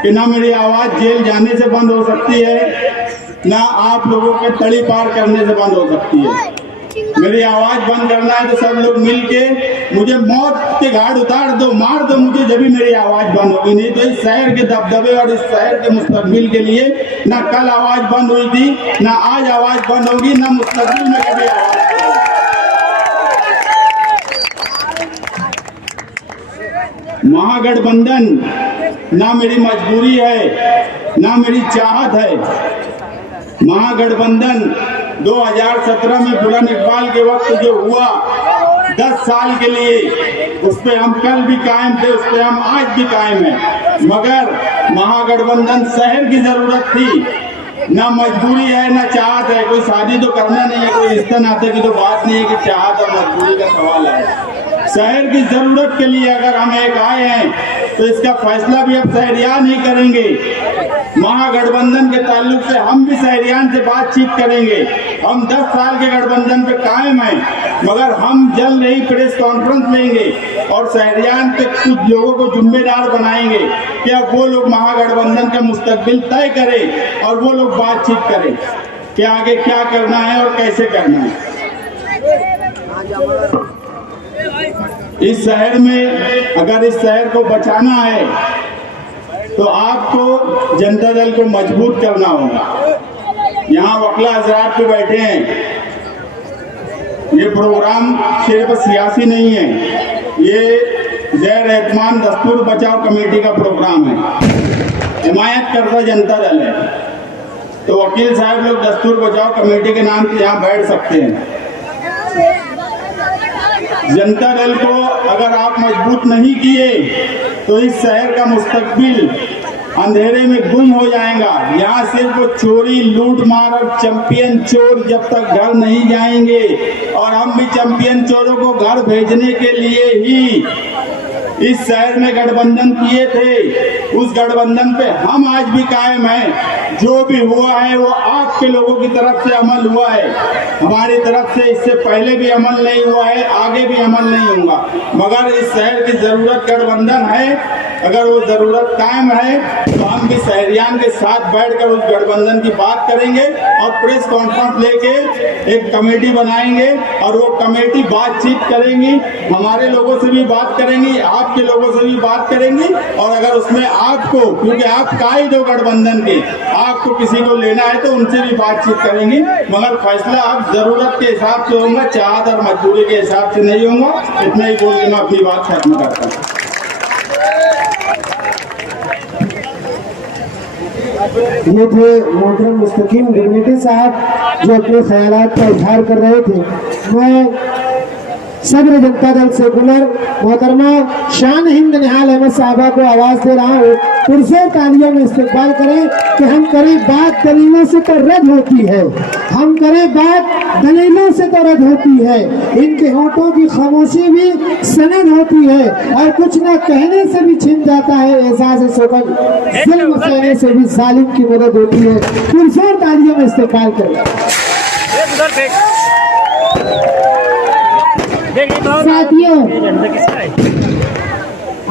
कि ना मेरी आवाज जेल जाने से बंद हो सकती है, ना आप लोगों के तड़ी पार करने से बंद हो सकती है। मेरी आवाज बंद करना है तो सब लोग मिलके मुझे मौत के घाट उतार दो, मार दो मुझे, जब भी मेरी आवाज बंद होगी। नहीं तो इस शहर के दबदबे और इस शहर के मुस्तकबिल के लिए ना कल आवाज बंद हुई थी, ना आज आवाज बंद होगी, ना मुस्तकबिल में कभी आवाज। महागठबंधन ना मेरी मजबूरी है ना मेरी चाहत है। महागठबंधन 2017 में बुलंद इकबाल के वक्त जो हुआ 10 साल के लिए, उस पर हम कल भी कायम थे, उस पर हम आज भी कायम हैं। मगर महागठबंधन शहर की जरूरत थी, ना मजबूरी है ना चाहत है। कोई शादी तो करना नहीं है, कोई रिश्ता नाते की तो बात नहीं है कि चाहत और मजबूरी का सवाल है। शहर की जरूरत के लिए अगर हम एक आए हैं तो इसका फैसला भी अब शहरियान ही करेंगे। महागठबंधन के ताल्लुक से हम भी शहरियान से बातचीत करेंगे। हम 10 साल के गठबंधन पे कायम हैं, मगर हम जल्द ही प्रेस कॉन्फ्रेंस लेंगे और शहरियान के कुछ लोगों को जिम्मेदार बनाएंगे कि अब वो लोग महागठबंधन का मुस्तकबिल तय करें और वो लोग बातचीत करें कि आगे क्या करना है और कैसे करना है। इस शहर में अगर इस शहर को बचाना है तो आपको जनता दल को मजबूत करना होगा। यहाँ वकला हजरात पे बैठे हैं, ये प्रोग्राम सिर्फ सियासी नहीं है, ये ज़ैर एहतमाम दस्तूर बचाओ कमेटी का प्रोग्राम है, हिमायत करता जनता दल है। तो वकील साहब लोग दस्तूर बचाओ कमेटी के नाम से यहाँ बैठ सकते हैं। जनता दल को अगर आप मजबूत नहीं किए तो इस शहर का मुस्तकबिल अंधेरे में गुम हो जाएगा। यहाँ सिर्फ चोरी लूट मार और चैंपियन चोर जब तक घर नहीं जाएंगे, और हम भी चैंपियन चोरों को घर भेजने के लिए ही इस शहर में गठबंधन किए थे। उस गठबंधन पे हम आज भी कायम हैं। जो भी हुआ है वो आपके लोगों की तरफ से अमल हुआ है, हमारी तरफ से इससे पहले भी अमल नहीं हुआ है, आगे भी अमल नहीं होगा। मगर इस शहर की जरूरत गठबंधन है। अगर वो जरूरत कायम है तो हम भी शहरियान के साथ बैठकर उस गठबंधन की बात करेंगे और प्रेस कॉन्फ्रेंस लेके एक कमेटी बनाएंगे और वो कमेटी बातचीत करेंगी, हमारे लोगों से भी बात करेंगी, आपके लोगों से भी बात करेंगी। और अगर उसमें आपको, क्योंकि आप कायद हो गठबंधन के, आपको किसी को लेना है तो उनसे भी बातचीत करेंगी, मगर फैसला आप जरूरत के हिसाब से होगा, चाहत और मजबूरी के हिसाब से नहीं होगा। इतना ही बोल के मैं अपनी बात खत्म करता हूँ। ये थे मोहतरम मुस्तकीम डिग्निटी साहब जो अपने ख्यालात का इजहार कर रहे थे। मैं सब्र जनता दल सेकुलर मोहतरमा शान हिंद निहाल अहमद साहबा को आवाज दे रहा हूँ, पुरजोर तालियों में इस्तेमाल करें कि हम करें बात दलीलों से तो रद्द होती है, हम करें बात दलीलों से तो रद्द होती है। इनके होठों की खामोशी भी सनद होती है और कुछ न कहने से भी छिन जाता है एहसास सोगन, जुल्म सहने से भी जालिम की मदद होती है। पुरजोर तालियों में इस्तेमाल करें। साथियों,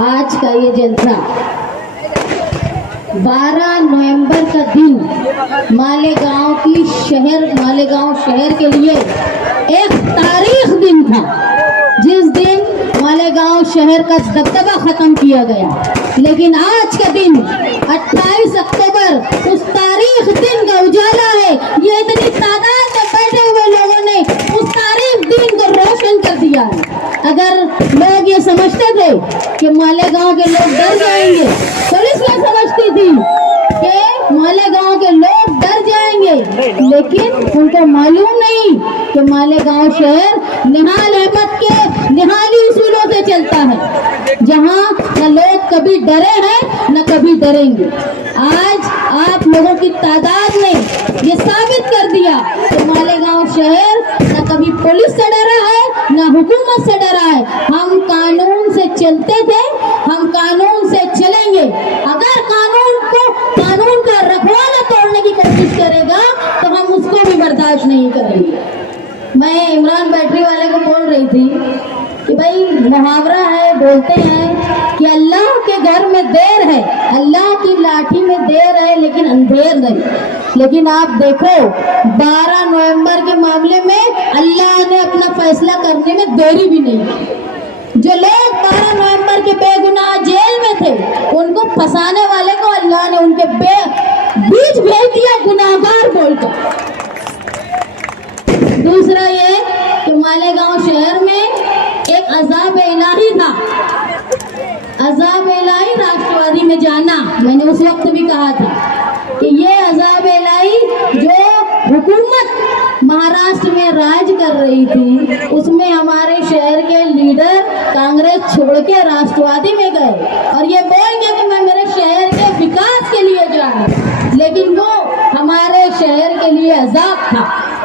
आज का ये जलसा 12 नवंबर का दिन मालेगांव शहर के लिए एक तारीख दिन था, जिस दिन मालेगांव शहर का दबदबा खत्म किया गया। लेकिन आज का दिन 28 अक्टूबर उस तारीख दिन का उजाला है। ये इतनी तादाद में बैठे हुए लोगों ने उस तारीख दिन को रोशन कर दिया है। अगर लोग ये समझते थे कि मालेगांव के लोग डर जाएंगे, पुलिस ये समझती थी कि मालेगांव के लोग डर जाएंगे, लेकिन उनको मालूम नहीं कि मालेगांव शहर निहाल अहमद के निहाली उसूलों से चलता है, जहां न लोग कभी डरे हैं न कभी डरेंगे। आज आप लोगों की तादाद ने ये साबित कर दिया कि मालेगांव शहर न कभी पुलिस से डरा है न हुकूमत से डरा है। हम कानून से चलते थे, हम कानून से चलेंगे। अगर कानून का रखवाला तोड़ने की कोशिश करेगा तो हम उसको भी बर्दाश्त नहीं करेंगे। मैं इमरान बैटरी वाले को बोल रही थी कि भाई मुहावरा है, बोलते हैं कि अल्लाह के घर में देर है, अल्लाह की लाठी में देर है लेकिन अंधेर नहीं। लेकिन आप देखो 12 नवंबर के मामले में अल्लाह ने अपना फैसला करने में देरी भी नहीं की। जो लोग 12 नवंबर के बेगुनाह जेल में थे, उनको फंसाने वाले को अल्लाह ने उनके बीच भेज दिया गुनाहगार बोलकर। दूसरा ये कि मालेगांव शहर में एक अजाब इलाही था। अजाब इलाही राष्ट्रवादी में जाना, मैंने उस वक्त भी कहा था कि ये अजाब इलाही जो हुकूमत महाराष्ट्र में राज कर रही थी, उसमें हमारे शहर के लीडर कांग्रेस छोड़ के राष्ट्रवादी में गए और ये बोल के कि मैं मेरे शहर के विकास के लिए जा रहा हूं, लेकिन वो हमारे शहर के लिए अजाब था,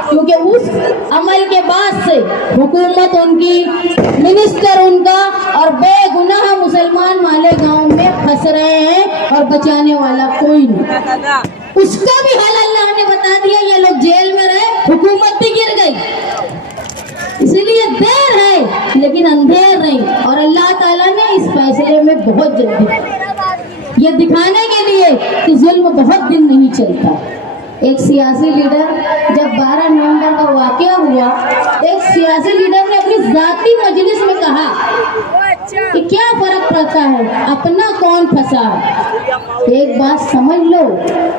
क्योंकि उस अमल के बाद से हुकूमत उनकी, मिनिस्टर उनका और बेगुनाह मुसलमान मालेगांव में फंस रहे हैं और बचाने वाला कोई नहीं। उसका भी हाल अल्लाह ने बता दिया, ये लोग जेल में रहे, हुकूमत भी गिर गई। इसलिए देर है लेकिन अंधेर नहीं, और अल्लाह ताला ने इस फैसले में बहुत जल्दी ये दिखाने के लिए कि जुल्म बहुत दिन नहीं चलता। एक सियासी लीडर, जब 12 नवंबर का वाकया हुआ, एक सियासी लीडर ने अपनी जाती मजलिस में कहा कि क्या फर्क पड़ता है, अपना कौन फंसा। एक बात समझ लो,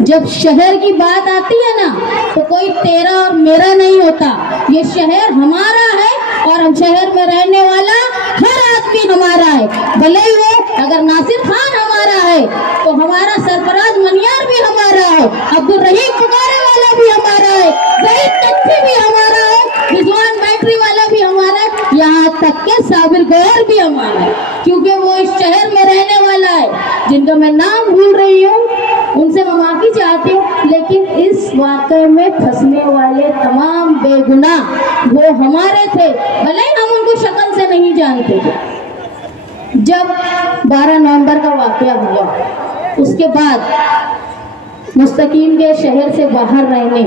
जब शहर की बात आती है ना, तो कोई तेरा और मेरा नहीं होता। ये शहर हमारा है और हम शहर में रहने वाला हर आदमी हमारा है। भले ही वो अगर नासिर खान हमारा है तो हमारा सरफराज मनियार भी हमारा है, अब्दुल रहीम पुकारे वाला भी हमारा है, सईद तख्ती भी हमारा है, रिजवान बैटरी वाला भी हमारा है, यहाँ तक के साबिर गौर भी हमारा है, क्योंकि वो इस शहर में रहने वाला है। जिनका मैं नाम भूल रही हूँ, उनसे मैं माफी चाहती हूँ, लेकिन इस वाकये में फंसने वाले तमाम बेगुनाह वो हमारे थे, भले ही हम उनको शक्ल से नहीं जानते थे। जब 12 नवंबर का वाकया हुआ, उसके बाद मुस्तकीम के शहर से बाहर रहने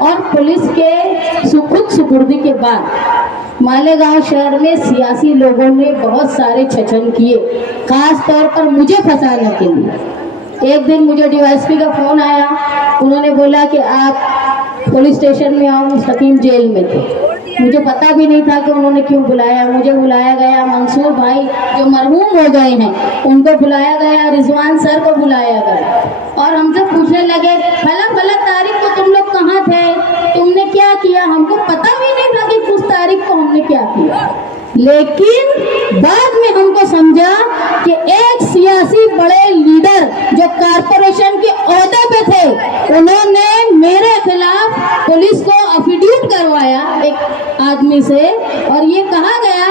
और पुलिस के सुपुर्द सुपुर्दी के बाद मालेगांव शहर में सियासी लोगों ने बहुत सारे छचन किए, खास तौर पर मुझे फंसाने के लिए। एक दिन मुझे डीवाईएसपी का फोन आया, उन्होंने बोला कि आप पुलिस स्टेशन में आओ, मुस्तकीम जेल में थे। मुझे पता भी नहीं था कि उन्होंने क्यों बुलाया। मुझे बुलाया गया, मंसूर भाई जो मरहूम हो गए हैं उनको बुलाया गया, रिजवान सर को बुलाया गया और हमसे पूछने लगे फला तारीख को तुम लोग कहाँ थे, तुमने क्या किया। हमको पता भी नहीं था कि उस तारीख को हमने क्या किया, लेकिन बाद में हमको समझा कि एक सियासी बड़े लीडर जो कारपोरेशन के ओहदे पे थे, उन्होंने मेरे खिलाफ पुलिस को एफिडेविट करवाया एक आदमी से, और ये कहा गया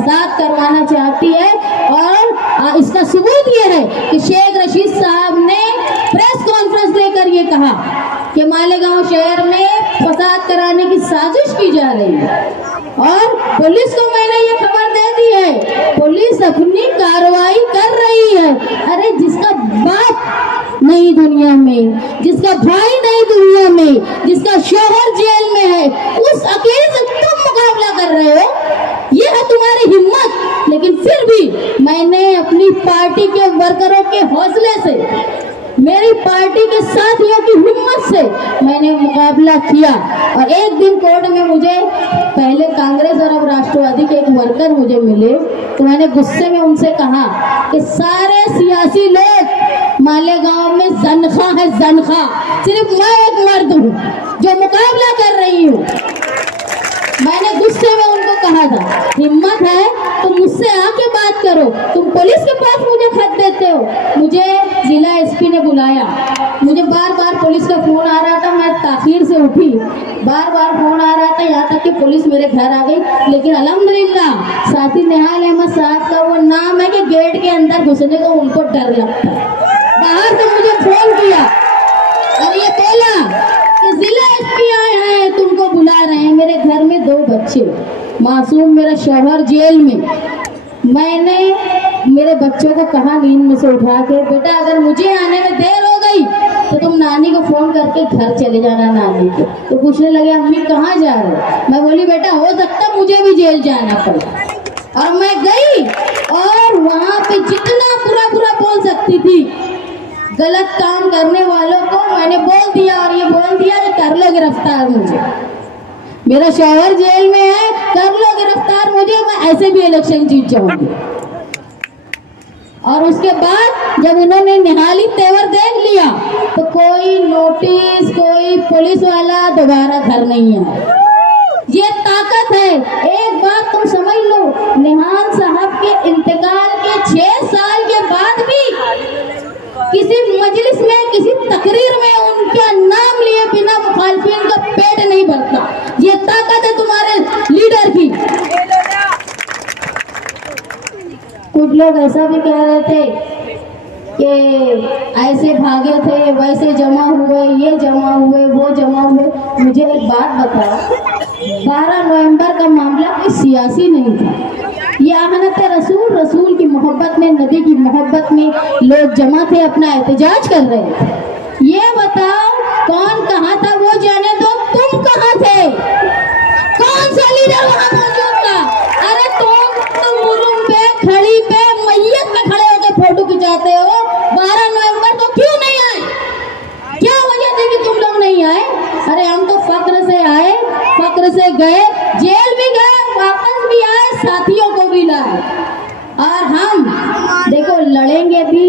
फसाद करवाना चाहती है। और इसका सबूत ये है कि शेख रशीद साहब ने प्रेस कॉन्फ्रेंस लेकर ये कहा कि मालेगांव शहर में फसाद कराने की साजिश की जा रही है। और पुलिस को मैंने ये खबर दे दी है, पुलिस अपनी कार्रवाई कर रही है। अरे जिसका बाप नहीं दुनिया में, जिसका भाई नहीं दुनिया में, जिसका शोहर जेल में है, उस अकेले से तुम मुकाबला कर रहे हो, ये है तुम्हारी हिम्मत। लेकिन फिर भी मैंने अपनी पार्टी के वर्करों के हौसले से, मेरी पार्टी के साथियों की हिम्मत से मैंने मुकाबला किया। और एक दिन कोर्ट में मुझे पहले कांग्रेस और अब राष्ट्रवादी के एक वर्कर मुझे मिले, तो मैंने गुस्से में उनसे कहा कि सारे सियासी लोग मालेगांव में जनखा है, जनखा, सिर्फ मैं एक मर्द हूँ जो मुकाबला कर रही हूँ। मैंने गुस्से में उनको कहा था, हिम्मत है तो मुझसे आके बात करो, तुम पुलिस के पास मुझे खत देते हो। मुझे जिला एसपी ने बुलाया, मुझे बार बार पुलिस का फोन आ रहा था, मैं ताखीर से उठी, बार बार फोन आ रहा था, यहाँ तक कि पुलिस मेरे घर आ गई। लेकिन अल्हम्दुलिल्लाह साथी निहाल अहमद साहब का वो नाम है कि गेट के अंदर घुसने को उनको डर लगता है। बाहर से मुझे फोन किया और ये बोला कि जिला एसपी आए हैं, तुमको बुला रहे हैं। मेरे घर में 2 बच्चे, मासूम मेरा शौहर जेल में। मैंने मेरे बच्चों को कहा नींद में से उठा के, बेटा अगर मुझे आने में देर हो गई तो तुम नानी को फोन करके घर चले जाना नानी को। तो पूछने लगे अम्मी कहाँ जा रहे हो? मैं बोली बेटा हो सकता मुझे भी जेल जाना पड़े। और मैं गई और वहाँ पे जितना बुरा बोल सकती थी गलत काम करने वालों को मैंने बोल दिया, और ये बोल दिया कि कर लो गिरफ्तार मुझे, मेरा शौहर जेल में है, कर लो गिरफ्तार मुझे, मैं ऐसे भी इलेक्शन जीत जाऊंगी। और उसके बाद जब उन्होंने निहाली तेवर देख लिया तो कोई नोटिस, कोई पुलिस वाला दोबारा घर नहीं आया। ये ताकत है। एक बात तुम समझ लो, निहाल साहब के इंतकाल के 6 साल के बाद भी किसी मजलिस में, किसी तकरीर में उनका नाम लिए बिना मुखालफिन का पेट नहीं भरता। ये ताकत है तुम्हारे लीडर की। कुछ लोग ऐसा भी कह रहे थे कि ऐसे भागे थे, वैसे जमा हुए, ये जमा हुए, वो जमा हुए। मुझे एक बात बताओ, 12 नवंबर का मामला कोई सियासी नहीं था, ये आहनत रसूल, रसूल की मोहब्बत में, नबी की मोहब्बत में लोग जमा थे, अपना एहतजाज कर रहे थे। ये बताओ कौन कहाँ था वो जाने दो, तुम कहाँ थे? कौन सा लीडर वहाँ मौजूद था? अरे तुम मुरुम पे, खड़ी पे, मैयत में खड़े होकर फोटो खिंचाते हो। 12 नवंबर को क्यों नहीं आए? क्या वजह थी कि तुम लोग नहीं आए? अरे हम तो फक्र से आए, फक्र से गए, जेल भी गए, वापस भी आए, साथियों को भी लाए। और हम देखो लड़ेंगे भी,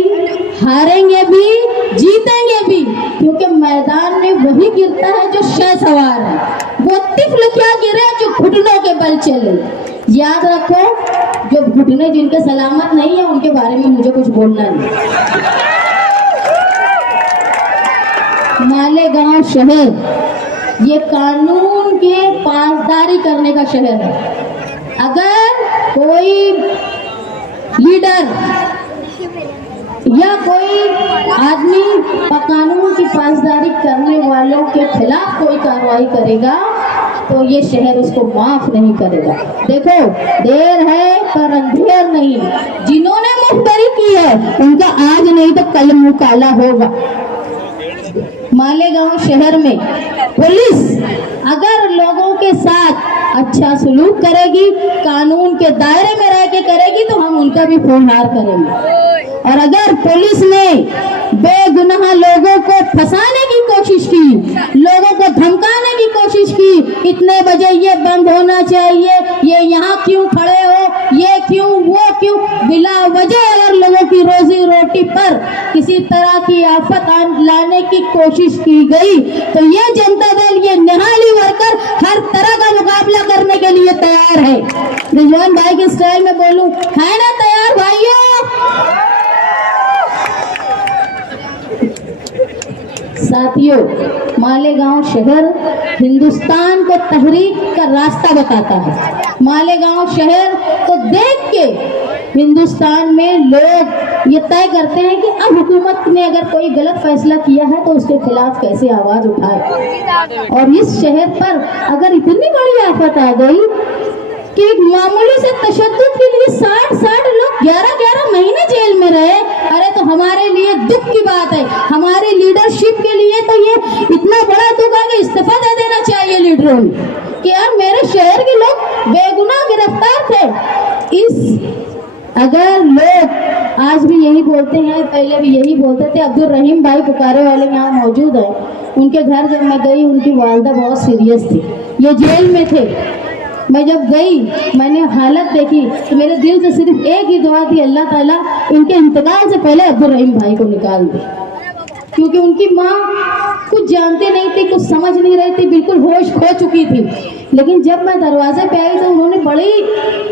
हारेंगे भी, जीतेंगे भी, क्योंकि मैदान में वही गिरता है जो शह सवार है। वो तिफल क्या गिरे जो घुटनों के बल चले। याद रखो, जो घुटने जिनके सलामत नहीं है उनके बारे में मुझे कुछ बोलना नहीं। मालेगांव शहर ये कानून के पासदारी करने का शहर है। अगर कोई लीडर या कोई आदमी कानून की पासदारी करने वालों के खिलाफ कोई कार्रवाई करेगा तो ये शहर उसको माफ नहीं करेगा। देखो देर है पर अंधेर नहीं। जिन्होंने मुखबरी की है उनका आज नहीं तो कल मुंह काला होगा। मालेगांव शहर में पुलिस अगर लोगों के साथ अच्छा सलूक करेगी, कानून के दायरे में रह के करेगी, तो हम उनका भी खूनहार करेंगे। और अगर पुलिस ने बेगुनाह लोगों को फंसाने की कोशिश की, लोगों को धमकाने की कोशिश की, इतने बजे ये बंद होना चाहिए, ये यहाँ क्यों खड़े हो, ये क्यों, वो क्यों, बिला वजह अगर लोगों की रोजी रोटी पर किसी तरह की आफत लाने की कोशिश की गई तो ये जनता दल, ये निहाली वर्कर हर तरह का मुकाबला करने के लिए तैयार है। रिजवान भाई के स्टाइल में बोलूं, है ना तैयार भाइयों? साथियों, मालेगांव शहर हिंदुस्तान को तहरीक का रास्ता बताता है। मालेगांव शहर को देख के हिंदुस्तान में लोग ये तय करते हैं कि अब हुकूमत ने अगर कोई गलत फैसला किया है तो उसके खिलाफ कैसे आवाज उठाए। और इस शहर पर अगर इतनी बड़ी आफत आ गई कि एक मामूली से तशद्दुद के लिए 60 लोग 11 महीने जेल में रहे, अरे तो हमारे लिए दुख की बात है। हमारी लीडरशिप के लिए तो ये इतना बड़ा दुख है कि इस्तीफा दे देना चाहिए लीडरों ने कि यार मेरे शहर के लोग बेगुनाह गिरफ्तार थे। अगर लोग आज भी यही बोलते हैं, पहले भी यही बोलते थे। अब्दुल रहीम भाई पुकारे वाले यहाँ मौजूद है, उनके घर जब मैं गई उनकी वालदा बहुत सीरियस थी, ये जेल में थे। मैं जब गई मैंने हालत देखी तो मेरे दिल से सिर्फ एक ही दुआ थी, अल्लाह ताला इनके इंतकाल से पहले अब्दुल रहीम भाई को निकाल दे, क्योंकि उनकी माँ कुछ जानती नहीं थी, कुछ समझ नहीं रही थी, बिल्कुल होश खो चुकी थी। लेकिन जब मैं दरवाजे पे आई तो उन्होंने बड़ी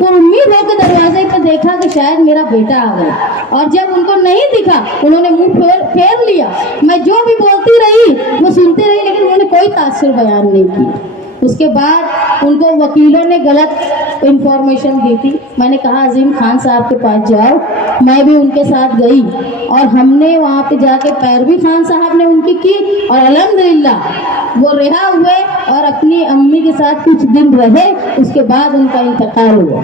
उम्मीद होकर दरवाजे पे देखा कि शायद मेरा बेटा आ गया, और जब उनको नहीं दिखा उन्होंने मुंह फेर लिया। मैं जो भी बोलती रही वो सुनती रही, लेकिन उन्होंने कोई तासुर बयान नहीं किया। उसके बाद उनको वकीलों ने गलत इंफॉर्मेशन दी थी। मैंने कहा अजीम खान साहब के पास जाओ, मैं भी उनके साथ गई और हमने वहाँ पे जाके पैरवी खान साहब ने उनकी की और अल्हम्दुलिल्लाह वो रिहा हुए और अपनी अम्मी के साथ कुछ दिन रहे। उसके बाद उनका इंतकाल हुआ।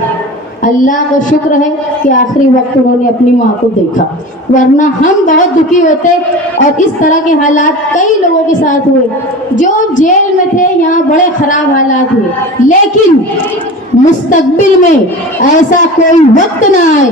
अल्लाह का शुक्र है कि आखिरी वक्त उन्होंने अपनी माँ को देखा, वरना हम बहुत दुखी होते। और इस तरह के हालात कई लोगों के साथ हुए जो जेल में थे, यहाँ बड़े खराब हालात हुए। लेकिन मुस्तकबिल में ऐसा कोई वक्त ना आए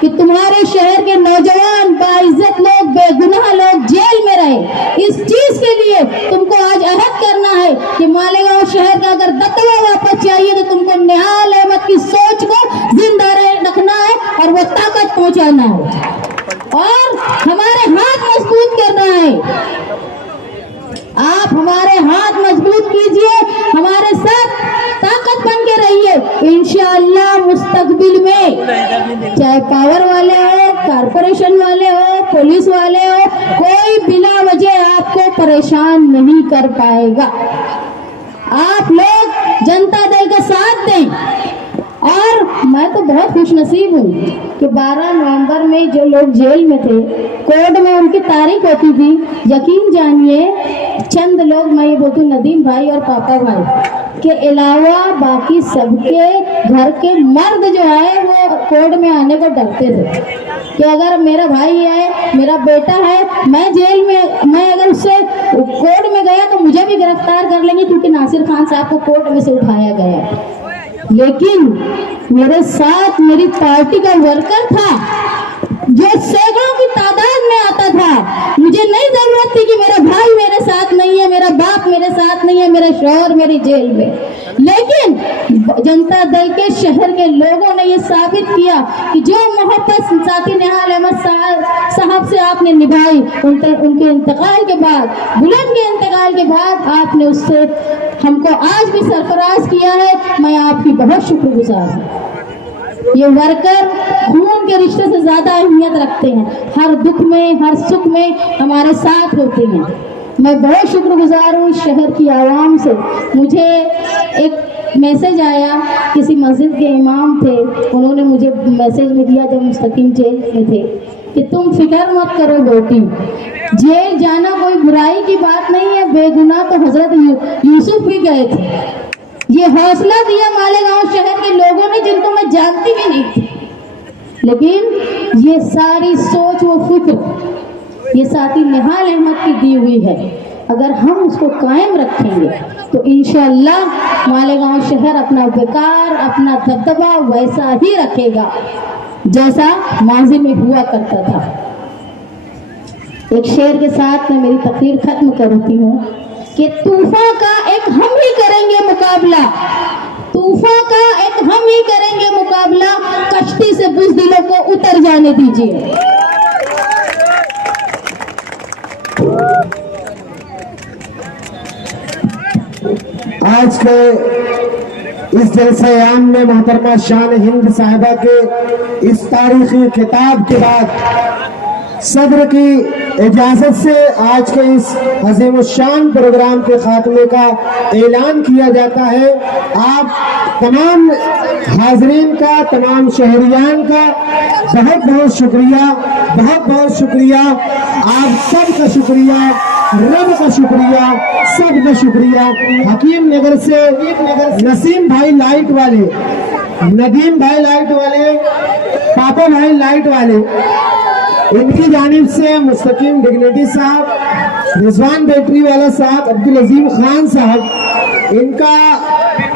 कि तुम्हारे शहर के नौजवान बाइज्जत लोग, बेगुनाह लोग जेल में रहे। इस चीज के लिए तुमको आज अहद करना है कि मालेगांव शहर का अगर दबदबा वापस चाहिए तो तुमको निहाल अहमद की सोच को जिंदा रखना है और वो ताकत पहुंचाना है और हमारे हाथ मजबूत करना है। आप हमारे हाथ मजबूत कीजिए, हमारे साथ ताकत बन के रहिए। इंशाअल्लाह मुस्तकबिल में चाहे पावर वाले हो, कारपोरेशन वाले हो, पुलिस वाले हो, कोई बिना वजह आपको परेशान नहीं कर पाएगा। आप लोग जनता दल का साथ दें। और मैं तो बहुत खुशनसीब हूँ कि 12 नवंबर में जो लोग जेल में थे, कोर्ट में उनकी तारीख होती थी। यकीन जानिए चंद लोग, मैं ये बोलती हूँ नदीम भाई और पापा भाई के अलावा बाकी सबके घर के मर्द जो है वो कोर्ट में आने को डरते थे कि अगर मेरा भाई है, मेरा बेटा है, मैं जेल में, मैं अगर उससे कोर्ट में गया तो मुझे भी गिरफ्तार कर लेंगे, क्योंकि नासिर खान साहब को कोर्ट में से उठाया गया। लेकिन मेरे साथ मेरी पार्टी का वर्कर था जो सैकड़ों की तादाद में आता था। मुझे नहीं जरूरत थी कि मेरा भाई मेरे साथ नहीं है, मेरा बाप मेरे साथ नहीं है, मेरा शौहर मेरी जेल में। लेकिन जनता दल के शहर के लोगों ने ये साबित किया कि जो मोहब्बत साथी निहाल अहमद साहब से आपने निभाई, उनके इंतकाल के बाद, बुलंद के इंतकाल के बाद आपने उससे हमको आज भी सरफराज किया है। मैं आपकी बहुत शुक्रगुजार हूँ। ये वर्कर खून के रिश्ते से ज्यादा अहमियत रखते हैं, हर दुख में हर सुख में हमारे साथ होते हैं। मैं बहुत शुक्रगुजार हूँ शहर की आवाम से। मुझे एक मैसेज आया, किसी मस्जिद के इमाम थे, उन्होंने मुझे मैसेज में दिया जब मुस्तकीम जेल में थे कि तुम फिक्र मत करो बेटी, जेल जाना कोई बुराई की बात नहीं है, बेगुनाह तो हजरत यूसुफ भी गए थे। ये हौसला दिया मालेगांव शहर के लोगों ने जिनको मैं जानती भी नहीं थी। लेकिन ये सारी सोच व फिक्र ये साथी निहाल अहमद की दी हुई है। अगर हम उसको कायम रखेंगे तो इंशाअल्लाह मालेगांव शहर अपना वकार, अपना दबदबा वैसा ही रखेगा जैसा माजी में हुआ करता था। एक शेर के साथ मैं मेरी तकरीर खत्म करती हूँ कि तूफान का एक हम ही करेंगे मुकाबला, तूफान का एक हम ही करेंगे मुकाबला, कश्ती से बुज़दिलों को उतर जाने दीजिए। आज के इस जलसे आम में मोहतरमा शान हिंद साहिबा के इस तारीखी खिताब के बाद सदर की इजाजत से आज के इस अजीम शान प्रोग्राम के खात्मे का ऐलान किया जाता है। आप तमाम हाजरीन का, तमाम शहरियान का बहुत बहुत शुक्रिया, बहुत बहुत शुक्रिया। आप सबका शुक्रिया, रब का शुक्रिया, सबका शुक्रिया। हकीम नगर से नसीम भाई लाइट वाले, नदीम भाई लाइट वाले, पापा भाई लाइट वाले, इनकी जानिब से मुस्तकीम डिग्निटी साहब, रिजवान बैटरी वाला साहब, अब्दुल अजीम खान साहब, इनका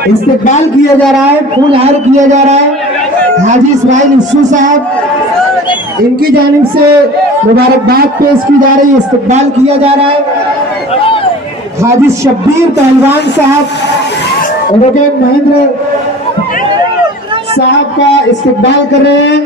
इस्तेकबाल किया जा रहा है, फूल हार किया जा रहा है। हाजी इस्माइल इस्सू साहब, इनकी जानिब से मुबारकबाद पेश की जा रही है, इस्तेकबाल किया जा रहा है। हाजी शब्बीर पहलवान साहब, एडवोकेट महेंद्र साहब का इस्तेकबाल कर रहे हैं।